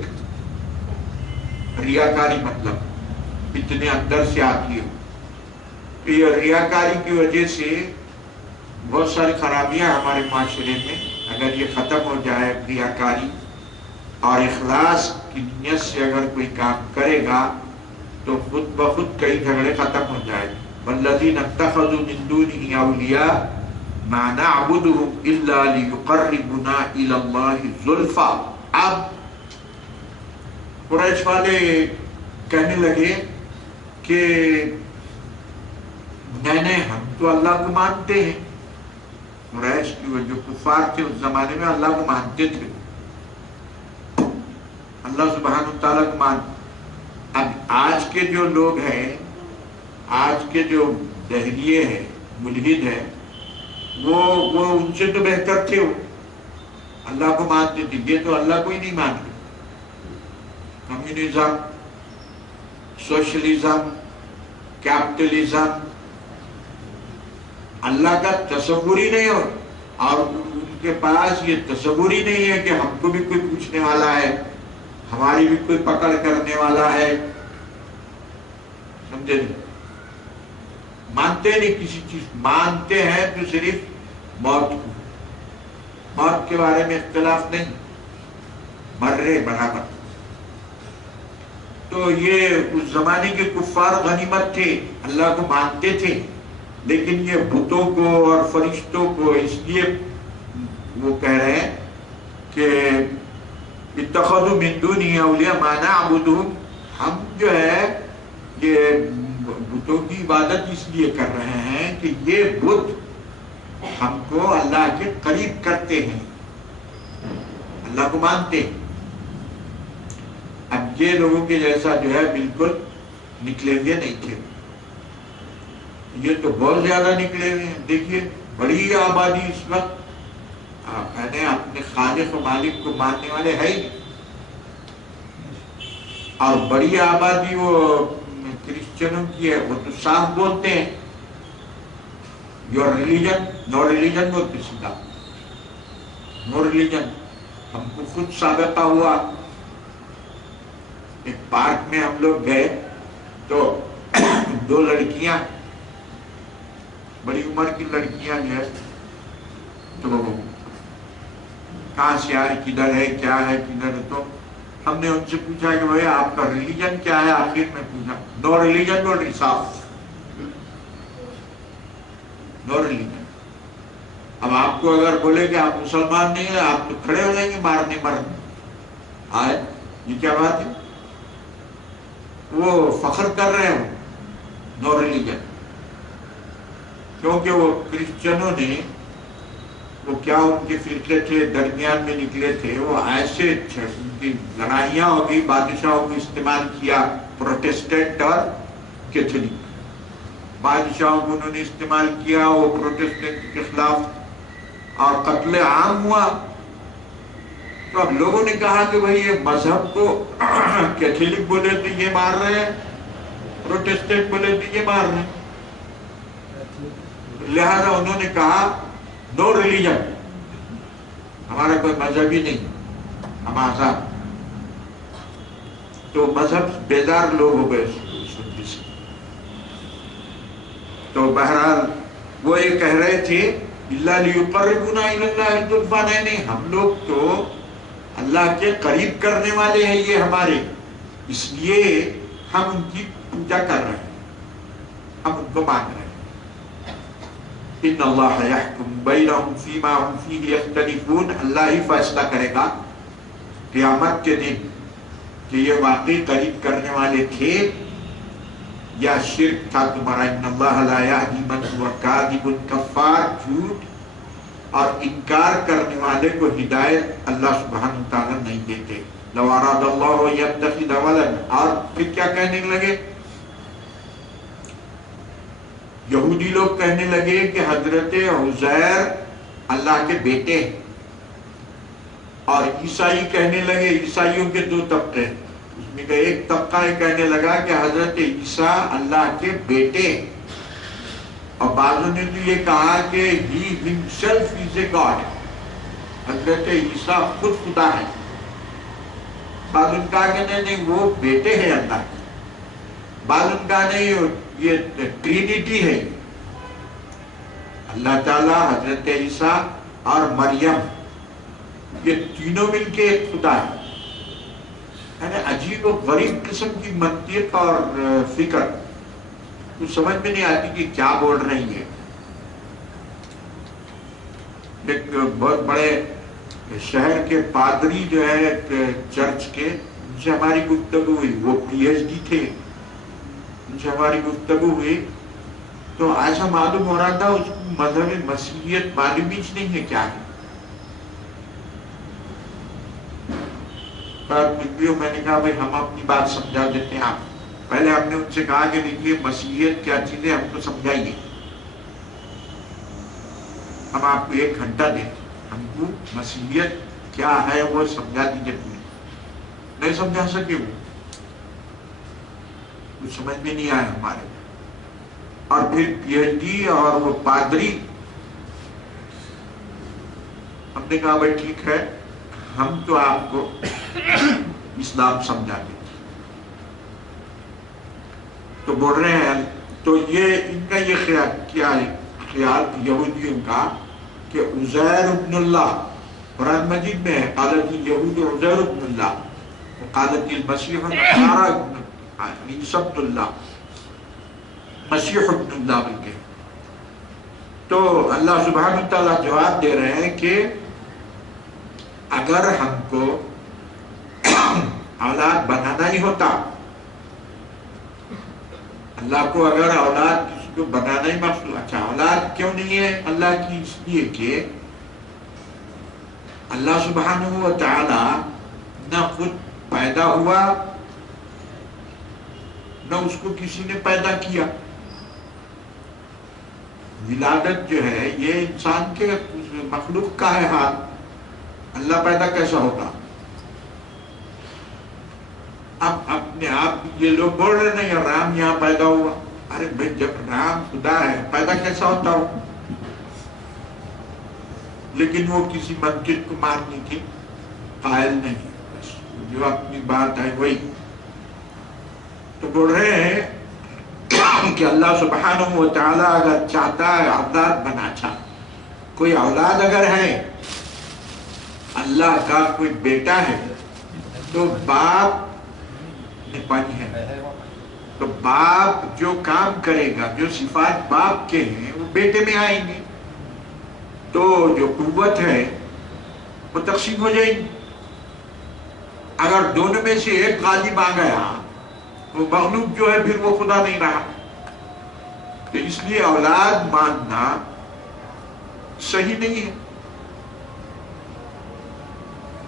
ریاکاری مطلب اتنے اندر سے آتی ہے. تو یہ ریاکاری کی وجہ سے بہت ساری خرابیاں ہمارے معاشرے میں. اگر یہ ختم ہو جائے ریاکاری اور اخلاص کی نیت سے اگر کوئی کام کرے گا تو خود بخود کئی جھگڑے ختم ہو جائے. وَالَّذِينَ اتَّخَذُوا مِن دُونِهِ أَوْلِيَاءَ مَا نَعْبُدُهُمْ إِلَّا لِيُقَرِّبُنَا إِلَى اللَّهِ زُلْفَىٰ. اب قریش والے کہنے لگے کہ نہیں ہم تو اللہ کو مانتے ہیں. قریش کی جو کفار تھے اس زمانے میں اللہ کو مانتے تھے، اللہ سبحانہ وتعالیٰ کو مانتے. اب آج کے جو لوگ ہیں، آج کے جو دہریے ہیں، ملحد ہیں، وہ ان سے تو بہتر تھے. وہ اللہ کو مانتے تھے، یہ تو اللہ کو ہی نہیں مانتے. کمیونزم، سوشلزم، کیپٹلزم، اللہ کا تصور ہی نہیں ہو. اور ان کے پاس یہ تصور ہی نہیں ہے کہ ہم کو بھی کوئی پوچھنے والا ہے، ہماری بھی کوئی پکڑ کرنے والا ہے. سمجھے نہیں؟ مانتے نہیں کسی چیز. مانتے ہیں تو صرف موت کو. موت کے بارے میں اختلاف نہیں، مر رہے برابر. تو یہ اس زمانے کے کفار غنیمت تھے، اللہ کو مانتے تھے، لیکن یہ بتوں کو اور فرشتوں کو اس لیے وہ کہہ رہے ہیں کہ اتخذوا من دونہ اولیاء ما نعبدہم، ہم جو ہے یہ بتوں کی عبادت اس لیے کر رہے ہیں کہ یہ بت ہم کو اللہ کے قریب کرتے ہیں، اللہ کو مانتے ہیں. اب یہ لوگوں کے جیسا جو ہے بالکل نکلے ہوئے نہیں تھے، یہ تو بہت زیادہ نکلے ہوئے ہیں. دیکھیے بڑی آبادی اس وقت کہنے اپنے خالق و مالک کو ماننے والے ہے ہی، اور بڑی آبادی وہ کرسچنوں کی ہے. وہ تو صاف بولتے ہیں یور ریلیجن نو ریلیجن، بولتے سیدھا نو ریلیجن. ہم کو خود سابقہ ہوا، ایک پارک میں ہم لوگ گئے تو دو لڑکیاں، بڑی عمر کی لڑکیاں جو ہے، تو کہاں سے آئی، کدھر ہے، کیا ہے، کدھر ہے. تو ہم نے ان سے پوچھا کہ بھائی آپ کا ریلیجن کیا ہے. آخر میں پوچھا نو ریلیجن نو انصاف، نو ریلیجن. اب آپ کو اگر بولے کہ آپ مسلمان نہیں ہیں، آپ تو کھڑے ہو جائیں گے مارنے مرنے. آئے یہ کیا بات ہے؟ وہ فخر کر رہے ہو نو ریلیجن، کیونکہ وہ کرسچنوں نے وہ کیا ان کے فرقے تھے درمیان میں نکلے تھے، وہ ایسے ان کی لڑائیاں ہو گئی، بادشاہوں کو استعمال کیا، پروٹیسٹنٹ اور کیتھولک بادشاہوں کو انہوں نے استعمال کیا وہ پروٹیسٹنٹ کے خلاف، اور قتل عام ہوا. تو اب لوگوں نے کہا کہ بھئی یہ مذہب کو کیتھولک بولے تو یہ مار رہے ہیں، پروٹیسٹنٹ بولے تو یہ مار رہے ہیں. لہذا انہوں نے کہا نو ریلیجن، ہمارا کوئی مذہب ہی نہیں، ہم آزاد. تو مذہب بیدار لوگ ہو گئے سننے سے. تو بہرحال وہ یہ کہہ رہے تھے اِلَّا لِيُقَرِّبُنَا إِلَى اللَّهِ زُلْفَىٰ، نہیں ہم لوگ تو اللہ کے قریب کرنے والے ہیں یہ ہمارے، اس لیے ہم ان کی پوجا کر رہے ہیں، ہم ان کو مان رہے ہیں. ان اللہ یحکم بینہم فیما ہم فیہ یختلفون، اللہ ہی فیصلہ کرے گا قیامت کے دن کہ یہ واقعی قریب کرنے والے تھے یا شرک تھا تمہارا. ان اللہ لا یہدی من هو کاذب کفار، جھوٹ اور انکار کرنے والے کو ہدایت اللہ سبحانہ وتعالی نہیں دیتے. لو اراد اللہ ان یتخذ ولدا، اور پھر کیا کہنے لگے یہودی لوگ؟ کہنے لگے کہ حضرت عزیر اللہ کے بیٹے ہیں، اور عیسائی کہنے لگے، عیسائیوں کے دو طبقے، اس میں ایک طبقہ کہنے لگا کہ حضرت عیسیٰ اللہ کے بیٹے ہیں، اور بعضوں نے تو یہ کہا کہ he himself is a God، حضرت عیسیٰ خود خدا ہے. بعضوں نے کہا کہ نہیں وہ بیٹے ہیں اللہ کے، بعضوں نے کہا نہیں یہ ٹرینیٹی ہے، اللہ تعالیٰ، حضرت عیسیٰ اور مریم، یہ تینوں مل کے ایک خدا ہے. یعنی عجیب و غریب قسم کی منطق اور فکر، کچھ سمجھ میں نہیں آتی کہ کیا بول رہی ہے. ایک بہت بڑے شہر کے پادری جو ہے چرچ کے، ان سے ہماری گفتگو ہوئی، وہ PhD تھے، ان سے ہماری گفتگو ہوئی تو ایسا معلوم ہو رہا تھا اس کو مذہب مسیحیت معلوم ہی نہیں ہے کیا ہے. میں نے کہا بھائی ہم اپنی بات سمجھا دیتے ہیں. آپ پہلے ہم نے ان سے کہا کہ دیکھیے مسیحیت کیا چیز ہے ہم کو سمجھائیے، ہم آپ کو 1 گھنٹہ دیتے، ہم کو مسیحیت کیا ہے وہ سمجھا دیجیے. نہیں سمجھا سکے، وہ کچھ سمجھ میں نہیں آیا ہمارے. اور پھر PhD اور وہ پادری، ہم نے کہا بھائی ٹھیک ہے ہم تو آپ کو اسلام سمجھا دیتے. تو بول رہے ہیں، تو یہ ان کا یہ خیال کیا ہے، خیال یہودیوں کا کہ عزیر ابن اللہ، قرآن مجید میں ہے قالت الیہود عزیر ابن اللہ وقالت المسیح عیسی ابن اللہ، مسیح ابن اللہ بلکہ. تو اللہ سبحانہ تعالیٰ جواب دے رہے ہیں کہ اگر ہم کو اولاد بنانا ہی ہوتا، اللہ کو اگر اولاد کسی کو بنانا ہی مقصود، اچھا اولاد کیوں نہیں ہے اللہ کی؟ اس لیے کہ اللہ سبحانہ و تعالی نہ خود پیدا ہوا نہ اس کو کسی نے پیدا کیا. ولادت جو ہے یہ انسان کے مخلوق کا ہے حال، اللہ پیدا کیسا ہوگا؟ اب اپنے آپ یہ لوگ بول رہے نہیں رام یہاں پیدا ہوا، ارے بھائی جب رام خدا ہے پیدا کیسا ہوتا ہو؟ لیکن وہ کسی منطق کو ماننے کی قائل نہیں، بس جو اپنی بات ہے وہی. تو بول رہے ہیں کہ اللہ سبحانہ و تعالیٰ اگر چاہتا ہے اولاد بناتا، کوئی اولاد اگر ہے، اللہ کا کوئی بیٹا ہے تو باپ پانی ہے، تو باپ جو کام کرے گا، جو صفات باپ کے ہیں وہ بیٹے میں آئیں گے، تو جو قوت ہے وہ تقسیم ہو جائے گی. اگر دونوں میں سے ایک غالب آ گیا وہ مغلوب جو ہے پھر وہ خدا نہیں رہا. تو اس لیے اولاد ماننا صحیح نہیں ہے.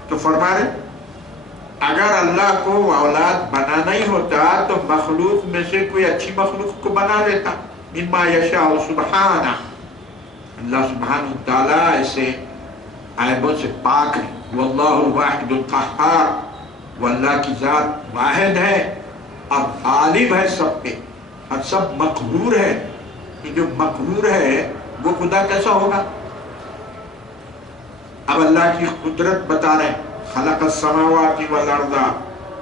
تو فرما رہے اگر اللہ کو اولاد بنانا ہی ہوتا تو مخلوق میں سے کوئی اچھی مخلوق کو بنا لیتا. مما یشاء سبحانہ، اللہ سبحانہ تعالیٰ ایسے عیبوں سے پاک ہے. واللہ الواحد القہار، وہ اللہ کی ذات واحد ہے اور غالب ہے سب پہ اور سب مقہور ہے. کہ جو مقہور ہے وہ خدا کیسا ہوگا؟ اب اللہ کی قدرت بتا رہے ہیں. خلق السماوات والارض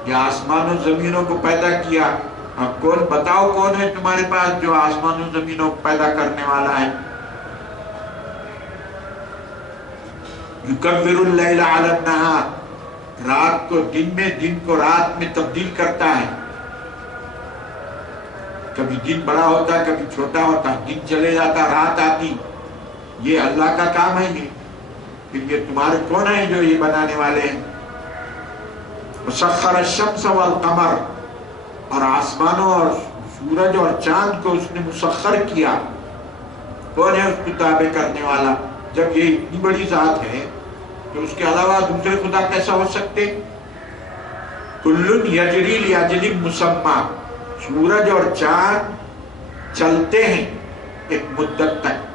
یہ آسمان و زمینوں کو پیدا کیا. اب کون بتاؤ کون ہے تمہارے پاس جو آسمان و زمینوں کو پیدا کرنے والا ہے؟ یکبر اللیل علی النہار، رات کو دن میں، دن کو رات میں تبدیل کرتا ہے. کبھی دن بڑا ہوتا ہے کبھی چھوٹا ہوتا ہے، دن چلے جاتا رات آتی. یہ اللہ کا کام ہے. یہ پھر یہ تمہارے کون ہیں جو یہ بنانے والے ہیں؟ وسخر الشمس والقمر، اور آسمانوں اور سورج اور چاند کو اس نے مسخر کیا. کون ہے اس کو تابع کرنے والا؟ جب یہ اتنی بڑی ذات ہے تو اس کے علاوہ دوسرے خدا کیسا ہو سکتے؟ کل یجری لاجل مسمى، سورج اور چاند چلتے ہیں ایک مدت تک.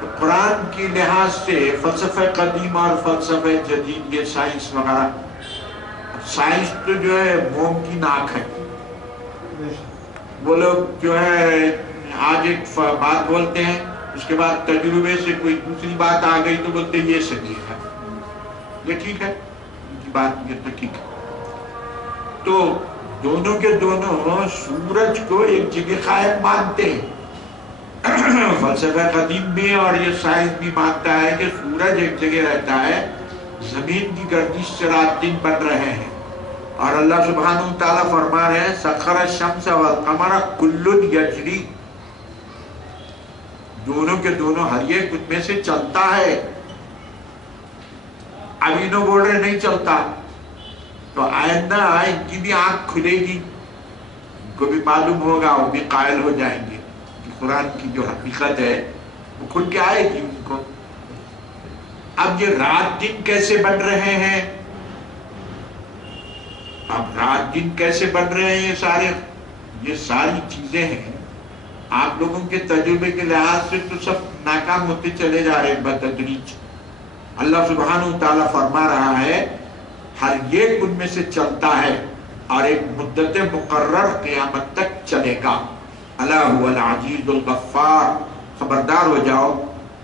تو قرآن کی لحاظ سے فلسفہ قدیم اور فلسفہ جدید، یہ سائنس وغیرہ، سائنس تو جو ہے موم کی ناک ہے. وہ لوگ جو ہے آج ایک بات بولتے ہیں، اس کے بعد تجربے سے کوئی دوسری بات آ گئی تو بولتے یہ صحیح ہے، یہ ٹھیک ہے، ان کی بات یہ تو ٹھیک ہے. تو دونوں کے دونوں سورج کو ایک جگہ قائم مانتے ہیں. فلسفہ قدیم بھی اور یہ سائنس بھی مانتا ہے کہ سورج ایک جگہ رہتا ہے، زمین کی گردش سے رات دن بن رہے ہیں. اور اللہ سبحانہ وتعالیٰ فرما رہے ہیں سخر الشمس والقمر کل یجری، دونوں کے دونوں ہر ایک ان میں سے چلتا ہے. ابھی نو بول رہے نہیں چلتا، تو آئندہ ان کی بھی آنکھ کھلے گی، ان کو بھی معلوم ہوگا، وہ بھی قائل ہو جائیں گے کہ قرآن کی جو حقیقت ہے وہ کھل کے آئے گی ان کو. اب یہ رات دن کیسے بن رہے ہیں؟ اب رات دن کیسے بن رہے ہیں؟ یہ ساری چیزیں ہیں. آپ لوگوں کے تجربے کے لحاظ سے تو سب ناکام ہوتے چلے جا رہے ہیں بتدریج. اللہ سبحانہ وتعالیٰ فرما رہا ہے ہر ایک ان میں سے چلتا ہے اور ایک مدت مقرر قیامت تک چلے گا. اللہ هو العزیز الغفار، خبردار ہو جاؤ،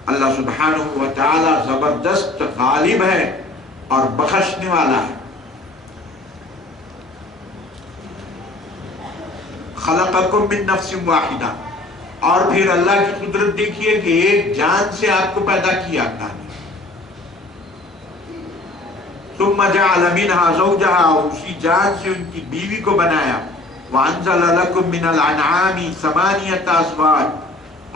اللہ سبحانہ وتعالیٰ زبردست غالب ہے اور بخشنے والا ہے. خلقکم من نفس واحدہ، اور پھر اللہ کی قدرت دیکھیے کہ ایک جان سے آپ کو پیدا کیا اللہ نے. ثم جعل منها زوجها، اسی جان سے ان کی بیوی کو بنایا. وانزل لکم من الانعام ثمانیۃ ازواج،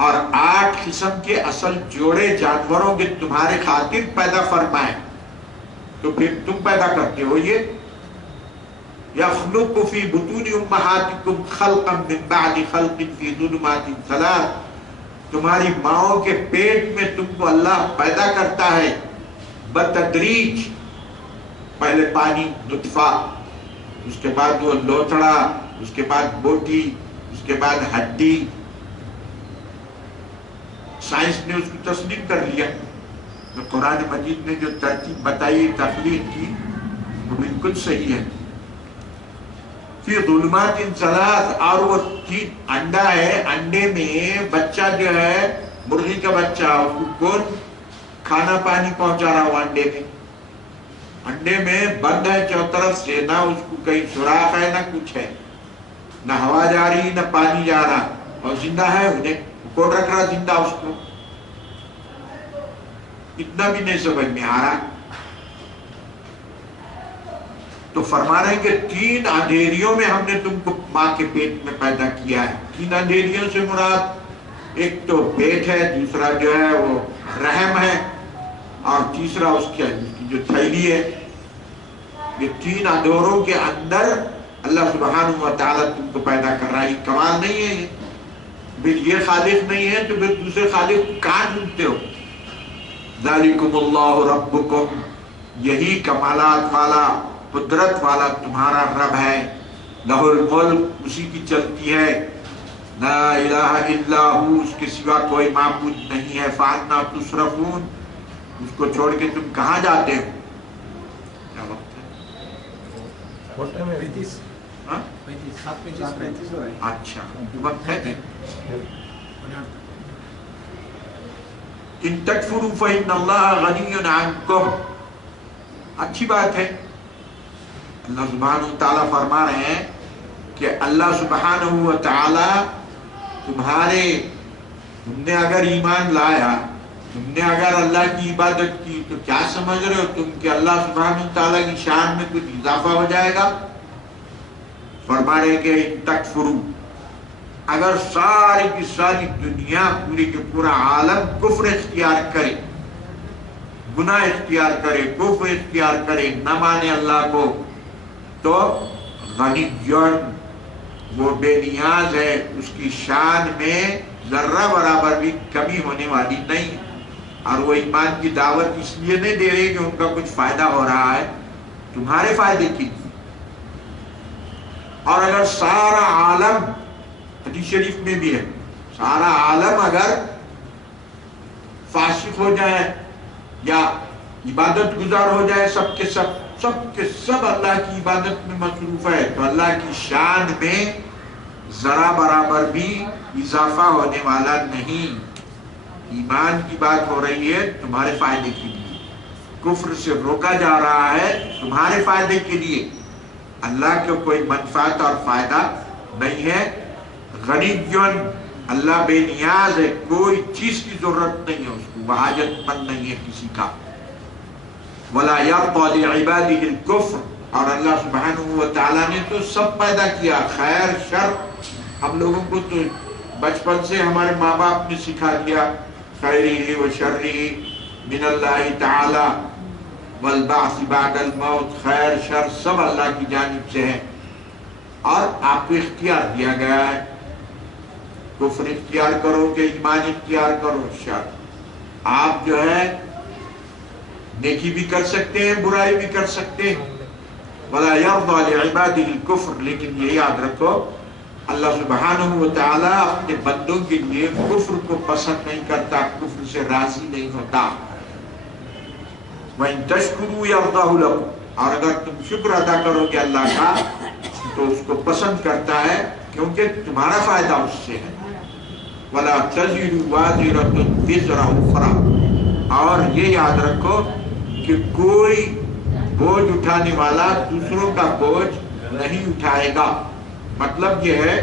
اور 8 قسم کے اصل جوڑے جانوروں کے تمہارے خاطر پیدا فرمائے. تو پھر تم پیدا کرتے ہو یہ. یخلق فی بطون امہاتکم خلقا من بعد خلق فی ظلمات ثلاث، تمہاری ماؤں کے پیٹ میں تم کو اللہ پیدا کرتا ہے بتدریج. پہلے پانی، نطفہ، اس کے بعد وہ لوتھڑا، اس کے بعد بوٹی، اس کے بعد ہڈی. سائنس نے اس کو تسلیم کر لیا. تو قرآن مجید نے جو ترتیب بتائی تخلیق کی وہ بالکل صحیح ہے. فی ظلمات ثلاث، اور وہ 3 انڈا ہے، انڈے میں بچہ جو ہے مرغی کا بچہ، اس کو کون کھانا پانی پہنچا رہا ہو؟ انڈے میں، انڈے میں بند ہے چاروں طرف سے، نہ اس کو کہیں سوراخ ہے نہ کچھ ہے، نہ ہوا جا رہی نہ پانی جا رہا، اور زندہ ہے، انہیں کون رکھ رہا زندہ اس کو؟ اتنا بھی نہیں سمجھ میں آ رہا. تو فرما رہے ہیں کہ 3 اندھیریوں میں ہم نے تم کو ماں کے پیٹ میں پیدا کیا ہے. 3 اندھیریوں سے مراد ایک تو پیٹ ہے، دوسرا جو ہے وہ رحم ہے، اور تیسرا اس کی جو تھیلی ہے. یہ 3 اندھیروں کے اندر اللہ سبحانہ وتعالیٰ تم کو پیدا کر رہا ہے. کمال نہیں ہے؟ پھر یہ خالق نہیں ہے تو پھر دوسرے خالق کو کہاں ڈھونڈتے ہو؟ ذالکم اللہ ربکم، یہی کمالات والا، قدرت والا تمہارا رب ہے. لہ الملک، اسی کی چلتی ہے. لا الہ الا ہو، اس کے سوا کوئی معبود نہیں ہے. فانا تصرفون، اس کو چھوڑ کے تم کہاں جاتے ہو؟ کیا وقت ہے؟ اچھا وقت ہے. ان تکفروا فإن اللہ غنی عنکم، اچھی بات ہے. اللہ سبحانہ و تعالیٰ فرما رہے ہیں کہ اللہ سبحانہ و تعالیٰ تم نے اگر ایمان لایا، تم نے اگر اللہ کی عبادت کی، تو کیا سمجھ رہے ہو تم کہ اللہ سبحانہ و تعالیٰ کی شان میں کچھ اضافہ ہو جائے گا؟ فرما رہے کہ ان تکفروا، اگر ساری کی ساری دنیا، پوری کے پورا عالم کفر اختیار کرے، گناہ اختیار کرے، کفر اختیار کرے، نہ مانے اللہ کو، تو غنی وہ بے نیاز ہے، اس کی شان میں ذرہ برابر بھی کمی ہونے والی نہیں، اور وہ ایمان کی دعوت اس لیے نہیں دے رہے کہ ان کا کچھ فائدہ ہو رہا ہے، تمہارے فائدے کے لیے۔ اور اگر سارا عالم، حدیث شریف میں بھی ہے، سارا عالم اگر فاسق ہو جائے یا عبادت گزار ہو جائے، سب کے سب اللہ کی عبادت میں مصروف ہے، تو اللہ کی شان میں ذرا برابر بھی اضافہ ہونے والا نہیں۔ ایمان کی بات ہو رہی ہے تمہارے فائدے کے لیے، کفر سے روکا جا رہا ہے تمہارے فائدے کے لیے، اللہ کو کوئی منفعت اور فائدہ نہیں ہے۔ غنی اللہ بے نیاز ہے، کوئی چیز کی ضرورت نہیں ہے اس کو، وہ حاجت مند نہیں ہے کسی کا۔ وَلَا يَرْضَى لِعِبَادِهِ الْكُفْرِ، اور اللہ سبحانہ و تعالیٰ نے تو سب پیدا کیا، خیر شر، ہم لوگوں کو تو بچپن سے ہمارے ماں باپ نے سکھا دیا، خیرہ و شرہ من اللہ تعالی والبعث بعد الموت، خیر شر سب اللہ کی جانب سے ہے، اور آپ کو اختیار دیا گیا ہے، کفر اختیار کرو کہ ایمان اختیار کرو، شر آپ جو ہے نیکی بھی کر سکتے ہیں، برائی بھی کر سکتے ہیں۔ وَلَا يَرْضَى لِعِبَادِهِ الْكُفْرِ، لیکن یہ یاد رکھو اللہ سبحانہ و تعالیٰ اپنے بندوں کے لیے کفر کو پسند نہیں کرتا، کفر سے راضی نہیں ہوتا۔ وَإِن تَشْكُرُوا يَرْضَهُ لَكُمْ، اور اگر تم شکر ادا کرو گے اللہ کا تو اس کو پسند کرتا ہے، کیونکہ تمہارا فائدہ اس سے ہے۔ وَلَا تَزِرُ وَازِرَةٌ وِزْرَ أُخْرَى، اور یہ یاد رکھو کہ کوئی بوجھ اٹھانے والا دوسروں کا بوجھ نہیں اٹھائے گا۔ مطلب یہ ہے،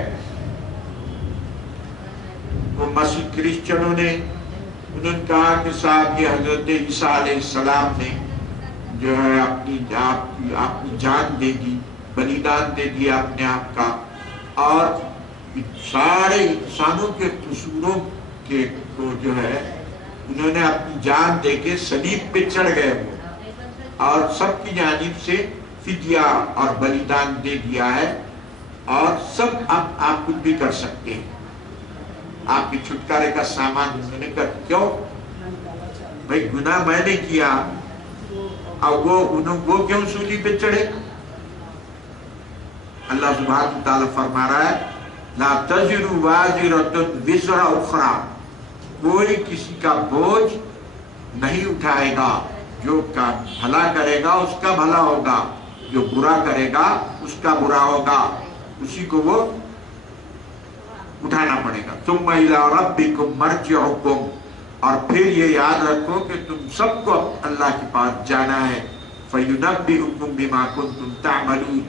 وہ مسیح کرسچنوں نے انہوں نے کہا کہ صاحب یہ حضرت عیسیٰ علیہ السلام نے جو ہے اپنی جان دے دی، بلیدان دے دیا اپنے آپ کا، اور سارے انسانوں کے قصوروں کے کو جو ہے انہوں نے اپنی جان دے کے صلیب پہ چڑھ گئے وہ، اور سب کی جانب سے فدیہ اور بلیدان دے دیا ہے، اور سب آپ کچھ بھی کر سکتے ہیں، آپ کے چھٹکارے کا سامان انہوں نے کر، کیوں بھائی گناہ میں نے کیا، اور وہ کیوں سولی پہ چڑھے؟ اللہ سبحانہ وتعالی فرما رہا ہے لا تزر وازرۃ وزر اخرى، کوئی کسی کا بوجھ نہیں اٹھائے گا، جو کا بھلا کرے گا اس کا بھلا ہوگا، جو برا کرے گا اس کا برا ہوگا، اسی کو وہ اٹھانا پڑے گا۔ ثم الی ربکم مرجعکم، اور پھر یہ یاد رکھو کہ تم سب کو اللہ کے پاس جانا ہے، فینبئکم بما کنتم تعملون،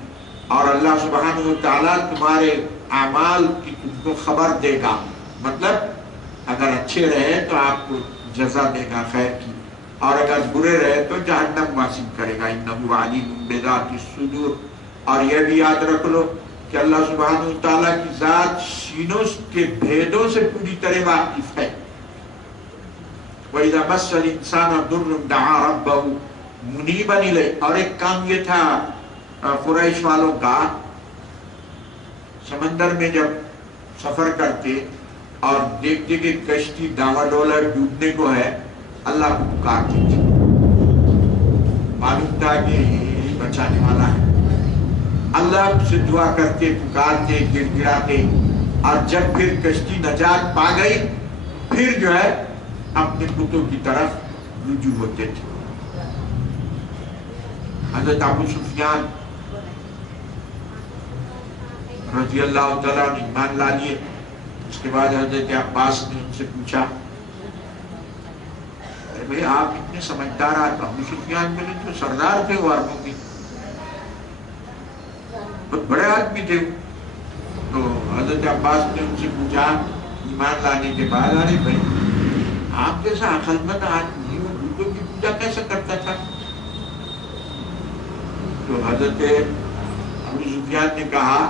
اور اللہ سبحانہ و تعالیٰ تمہارے اعمال کی تم کو خبر دے گا، مطلب اگر اچھے رہے تو آپ کو جزا دے گا خیر کی، اور اگر برے رہے تو جہنم واصل کرے گا، انہ علیم بذات الصدور۔ اور یہ بھی یاد رکھ لو کہ اللہ سبحانہ و تعالیٰ کی ذات سینوں کے بھیدوں سے پوری طرح واقف ہے۔ وَإِذَا مَسَّ الْإِنسَانَ ضُرٌّ دَعَا رَبَّهُ مُنِيبًا إِلَيْهِ، اور ایک کام یہ تھا قریش والوں کا، سمندر میں جب سفر کرتے اور دیکھتے کہ کشتی ڈاوا ڈولا ڈوبنے کو ہے، اللہ کو پکارتے تھے، معلوم تھا کہ یہ بچانے والا ہے، اللہ سے دعا کرتے، پکارتے، گڑ گڑاتے، اور جب پھر کشتی نجات پا گئی پھر جو ہے اپنے بتوں کی طرف رجوع ہوتے تھے۔ حضرت ابو سفیان رضی اللہ تعالیٰ نے ایمان لا لیے، اس کے بعد حضرت عباس نے ان سے پوچھا بھئی آپ اتنے سمجھدار، ابو سفیان بولے جو سردار تھے وہ عربوں کے، بہت بڑے آدمی تھے وہ. تو حضرت عباس نے ان سے پوچھا ایمان لانے کے بعد، ارے بھائی آپ جیسا عقل مند آدمی وہ بتوں کی پوجا کیسے کرتا تھا؟ تو حضرت ابو سفیان نے کہا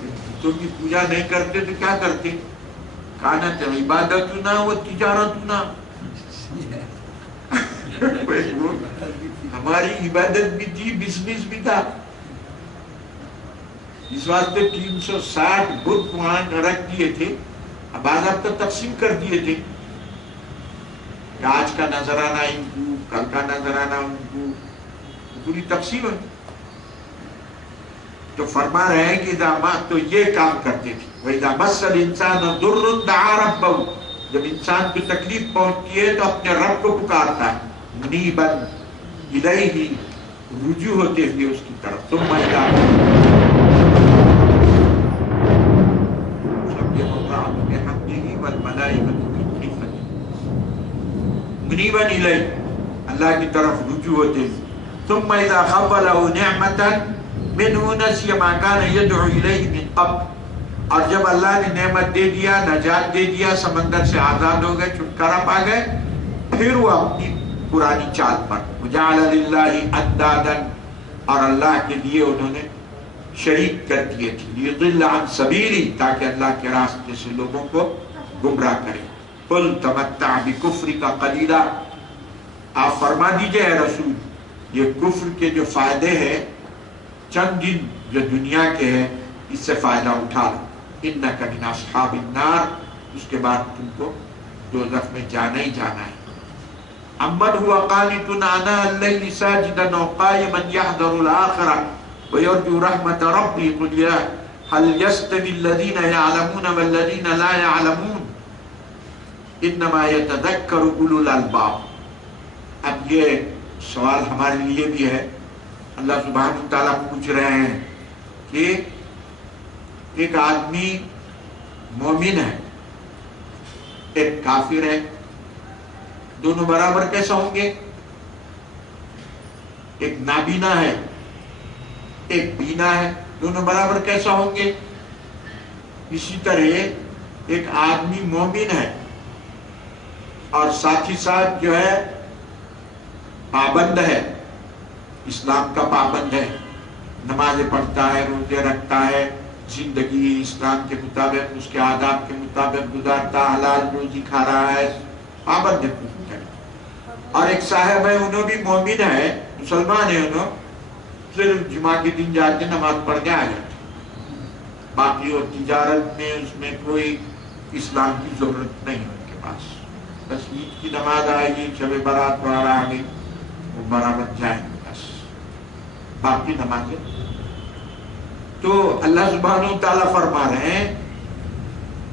بتوں کی پوجا نہیں کرتے تو کیا کرتے؟ کانت عبادتنا و تجارتنا، ہماری عبادت بھی تھی، بزنس بھی تھا. اس واسطے 360 بت وہاں رکھ دیے تھے، اب باضابطہ تقسیم کر دیے تھے کہ آج کا نذرانہ ان کو، کل کا نذرانہ ان کو، پوری تقسیم ہے. تو فرما رہے ہیں کہ تو یہ کام کرتے تھے. وَإِذَا مَسَّ الْإِنسَانَ ضُرٌّ دَعَا رَبَّهُ، جب انسان کو تکلیف پہنچتی ہے تو اپنے رب کو پکارتا ہے. مُنِيبًا إِلَيْهِ، رجوع ہوتے ہوئے اس کی طرف. ثُمَّ إِذَا سَبِّحَ اللَّهُ بِحَمْدِهِ وَالْمَلَائِكَةُ مِنْ خِيفَتِهِ، مُنِيبًا إِلَيْهِ، اللہ کی طرف رجوع ہوتے ہوئے. ثُمَّ إِذَا خَفَّ لَهُ نِعْمَةً مِنْهُ نَسِيَ مَا كَانَ يَدْعُو إِلَيْهِ مِنْ قَبْلُ، اور جب اللہ نے نعمت دے دیا، نجات دے دیا، سمندر سے آزاد ہو گئے، چھٹکارا پا گئے، پھر وہ اپنی پرانی چال پر. وَجَعَلَ لِلَّهِ أَنْدَادًا، اور اللہ کے لیے انہوں نے شریک کر دیے تھے. لِيُضِلَّ عَنْ سَبِيلِهِ، تاکہ اللہ کے راستے سے لوگوں کو گمراہ کرے. قُلْ تَمَتَّعْ بِكُفْرِكَ قَلِيلًا، آپ فرما دیجئے اے رسول، یہ کفر کے جو فائدے ہیں چند دن جو دنیا کے ہیں اس سے فائدہ اٹھا لو. اِنَّكَ مِنْ أَصْحَابِ النَّارِ، اس کے بعد تم کو دوزخ میں جانا ہی جانا ہے. أَمَّنْ هُوَ قَانِتٌ آنَاءَ اللَّيْلِ سَاجِدًا وَقَائِمًا يَحْذَرُ الْآخِرَةَ وَيَرْجُو رَحْمَةَ رَبِّهِ قُلْ هَلْ يَسْتَوِي الَّذِينَ يَعْلَمُونَ وَالَّذِينَ لَا يَعْلَمُونَ إِنَّمَا يَتَذَكَّرُ أُولُو الْأَلْبَابِ. اب یہ سوال ہمارے لیے بھی ہے. اللہ سبحانہ وتعالیٰ پوچھ رہے ہیں کہ ایک آدمی مومن ہے، ایک کافر ہے، دونوں برابر کیسا ہوں گے؟ ایک نابینا ہے، ایک بینا ہے، دونوں برابر کیسا ہوں گے؟ اسی طرح ایک آدمی مومن ہے اور ساتھ ہی ساتھ جو ہے پابند ہے، اسلام کا پابند ہے، نمازیں پڑھتا ہے، روزے رکھتا ہے، زندگی اسلام کے مطابق، اس کے آداب کے مطابق گزارتا، حلال روزی کھا رہا ہے، پابند ہے پوری طرح. اور ایک صاحب ہے، انہوں بھی مومن ہے، مسلمان ہے، انہوں صرف جمعہ کے دن جاتے نماز پڑھ کے آ جاتے، باقی وہ تجارت میں اس میں کوئی اسلام کی ضرورت نہیں ان کے پاس. بس عید کی نماز آئے گی، شب برات وغیرہ آ گئی، وہ برابر جائیں گے بس، باقی نمازیں. تو اللہ سبحانہ و تعالیٰ فرما رہے ہیں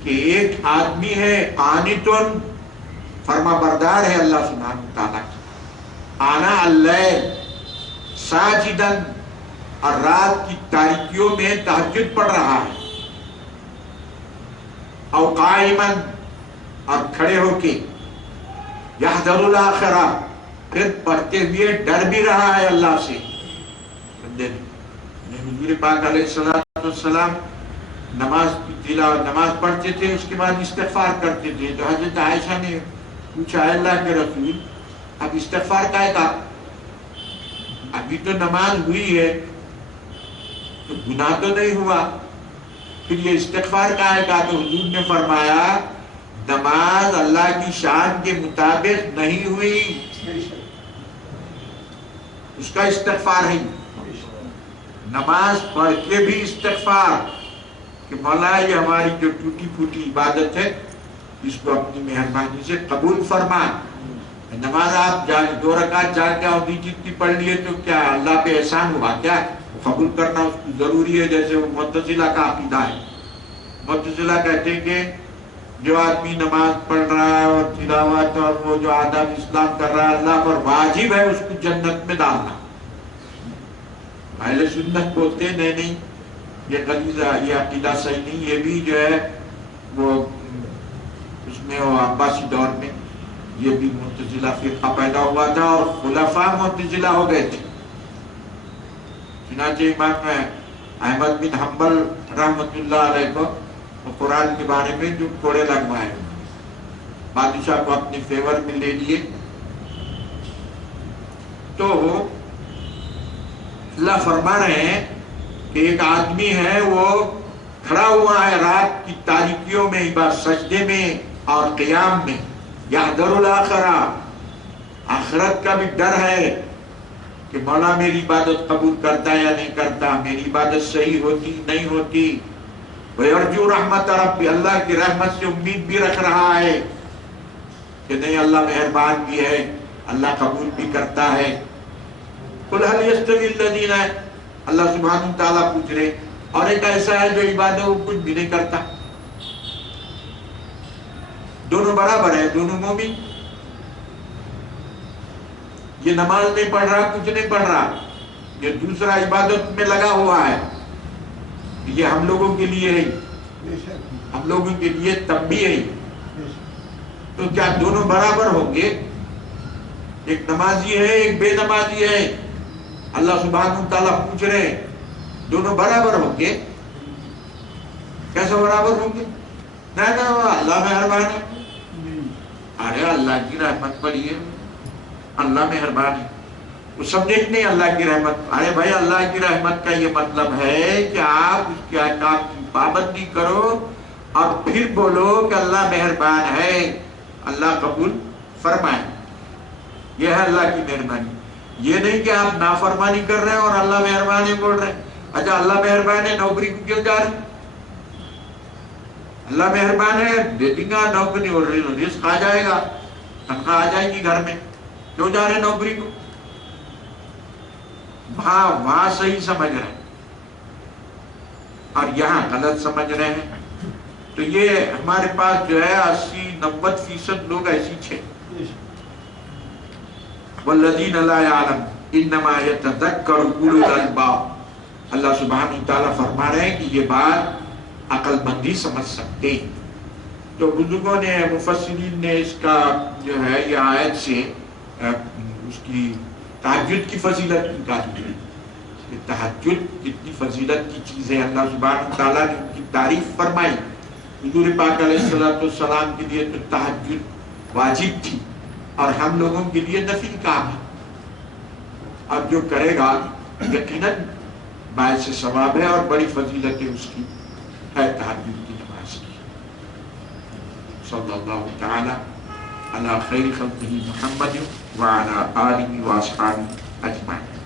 کہ ایک آدمی ہے قانتن، فرما بردار ہے اللہ سبحانہ و تعالیٰ کی، آنا اللیل ساجدن، اور رات کی تاریکیوں میں تہجد پڑھ رہا ہے، او قائمن، اور کھڑے ہو کے، یحذر الآخرہ، پھر پڑھتے ہوئے ڈر بھی رہا ہے اللہ سے. حضور پاک علیہ السلام نماز پڑھتے تھے، اس کے بعد استغفار کرتے تھے. تو حضرت عائشہ نے پوچھا اللہ کے رسول اب استغفار کا ہے کا، ابھی تو نماز ہوئی ہے تو گناہ تو نہیں ہوا، پھر یہ استغفار کا ہے کا؟ تو حضور نے فرمایا نماز اللہ کی شان کے مطابق نہیں ہوئی، اس کا استغفار ہے. نماز پڑھ کے بھی استغفار کہ مولا یہ ہماری جو ٹوٹی پھوٹی عبادت ہے اس کو اپنی مہربانی سے قبول فرما. نماز آپ 2 رکعت جا کے اور جتنی پڑھ لیے تو کیا اللہ پہ احسان ہوا کیا؟ قبول کرنا اس کو ضروری ہے. جیسے وہ معتزلہ کا عقیدہ ہے، معتزلہ کہتے ہیں کہ جو آدمی نماز پڑھ رہا ہے اور تلاوت اور وہ جو آداب اسلام کر رہا ہے اللہ پر واجب ہے اس کو جنت میں ڈالنا. اہل سنت بولتے ہیں نہیں یہ غلیظہ، یہ عقیدہ صحیح نہیں. یہ بھی جو ہے وہ اس میں وہ عباسی دور میں یہ بھی معتزلہ فرقہ پیدا ہوا تھا اور خلفاء معتزلہ ہو گئے تھے. چنانچہ امام احمد بن حنبل رحمت اللہ علیہ کو قرآن کے بارے میں جو کوڑے لگوائے، بادشاہ کو اپنے فیور میں لے لیے، تو اللہ فرما رہے ہیں کہ ایک آدمی ہے وہ کھڑا ہوا ہے رات کی تاریکیوں میں، سجدے میں اور قیام میں، یحذر الآخرہ، آخرت کا بھی ڈر ہے کہ مولا میری عبادت قبول کرتا یا نہیں کرتا، میری عبادت صحیح ہوتی نہیں ہوتی، وَيَرْجُو رحمت ربی، اللہ کی رحمت سے امید بھی رکھ رہا ہے کہ نہیں اللہ مہربان بھی ہے، اللہ قبول بھی کرتا ہے۔ قُلْ هَلْ يَسْتَوِي الَّذِينَ، اللہ سبحانہ تعالیٰ پوچھ رہے، اور ایک ایسا ہے جو عبادت وہ کچھ بھی نہیں کرتا، دونوں برابر ہیں، دونوں مومن، یہ نماز نہیں پڑھ رہا، کچھ نہیں پڑھ رہا، یہ دوسرا عبادت میں لگا ہوا ہے، یہ ہم لوگوں کے لیے ہے، ہم لوگوں کے لیے تب بھی ہے، تو کیا دونوں برابر ہوں گے؟ ایک نمازی ہے ایک بے نمازی ہے، اللہ سبحانہ تعالیٰ پوچھ رہے ہیں دونوں برابر ہوں گے؟ کیسے برابر ہوں گے؟ نہیں اللہ مہربان ہے، ارے اللہ کی رحمت بڑی ہے، اللہ مہربان ہے، وہ سمجھے نہیں اللہ کی رحمت، ارے بھائی اللہ کی رحمت کا یہ مطلب ہے کہ آپ اس کے احکام کی پابندی کرو اور پھر بولو کہ اللہ مہربان ہے، اللہ قبول فرمائے، یہ ہے اللہ کی مہربانی۔ یہ نہیں کہ آپ نافرمانی کر رہے ہیں اور اللہ مہربان ہے بول رہے ہیں، اچھا اللہ مہربان ہے نوکری کو کیوں جا رہے ہیں؟ اللہ مہربان ہے دے دیں گا نوکری اور رزق آ جائے گا، تنخواہ آ جائے گی گھر میں، کیوں جا رہے ہیں نوکری کو؟ وہاں صحیح سمجھ رہے ہیں اور یہاں غلط سمجھ رہے ہیں، تو یہ ہمارے پاس جو ہے 80-90% لوگ ایسی چھے۔ والذین لا یعلم انما یتذکر اولو الالباب، اللہ سبحانہ وتعالیٰ فرما رہے ہیں کہ یہ بات عقل مند ہی سمجھ سکتے ہیں۔ تو بزرگوں نے مفسرین نے اس کا جو ہے یہ آیت سے اس کی تہجد کی فضیلت نکالی ہے، تہجد کتنی فضیلت کی چیز ہے، اللہ سبحانہ تعالیٰ نے ان کی تعریف فرمائی۔ حضور پاک علیہ السلام کے لیے تو تہجد واجب تھی اور ہم لوگوں کے لیے نفل کام ہے، اب جو کرے گا یقیناً باعث ثواب ہے اور بڑی فضیلت اس کی ہے تہجد کی نماز کی۔ صلی اللہ تعالی علی خیر خلقہ محمد وعلی آلہ واصحابہ اجمعین۔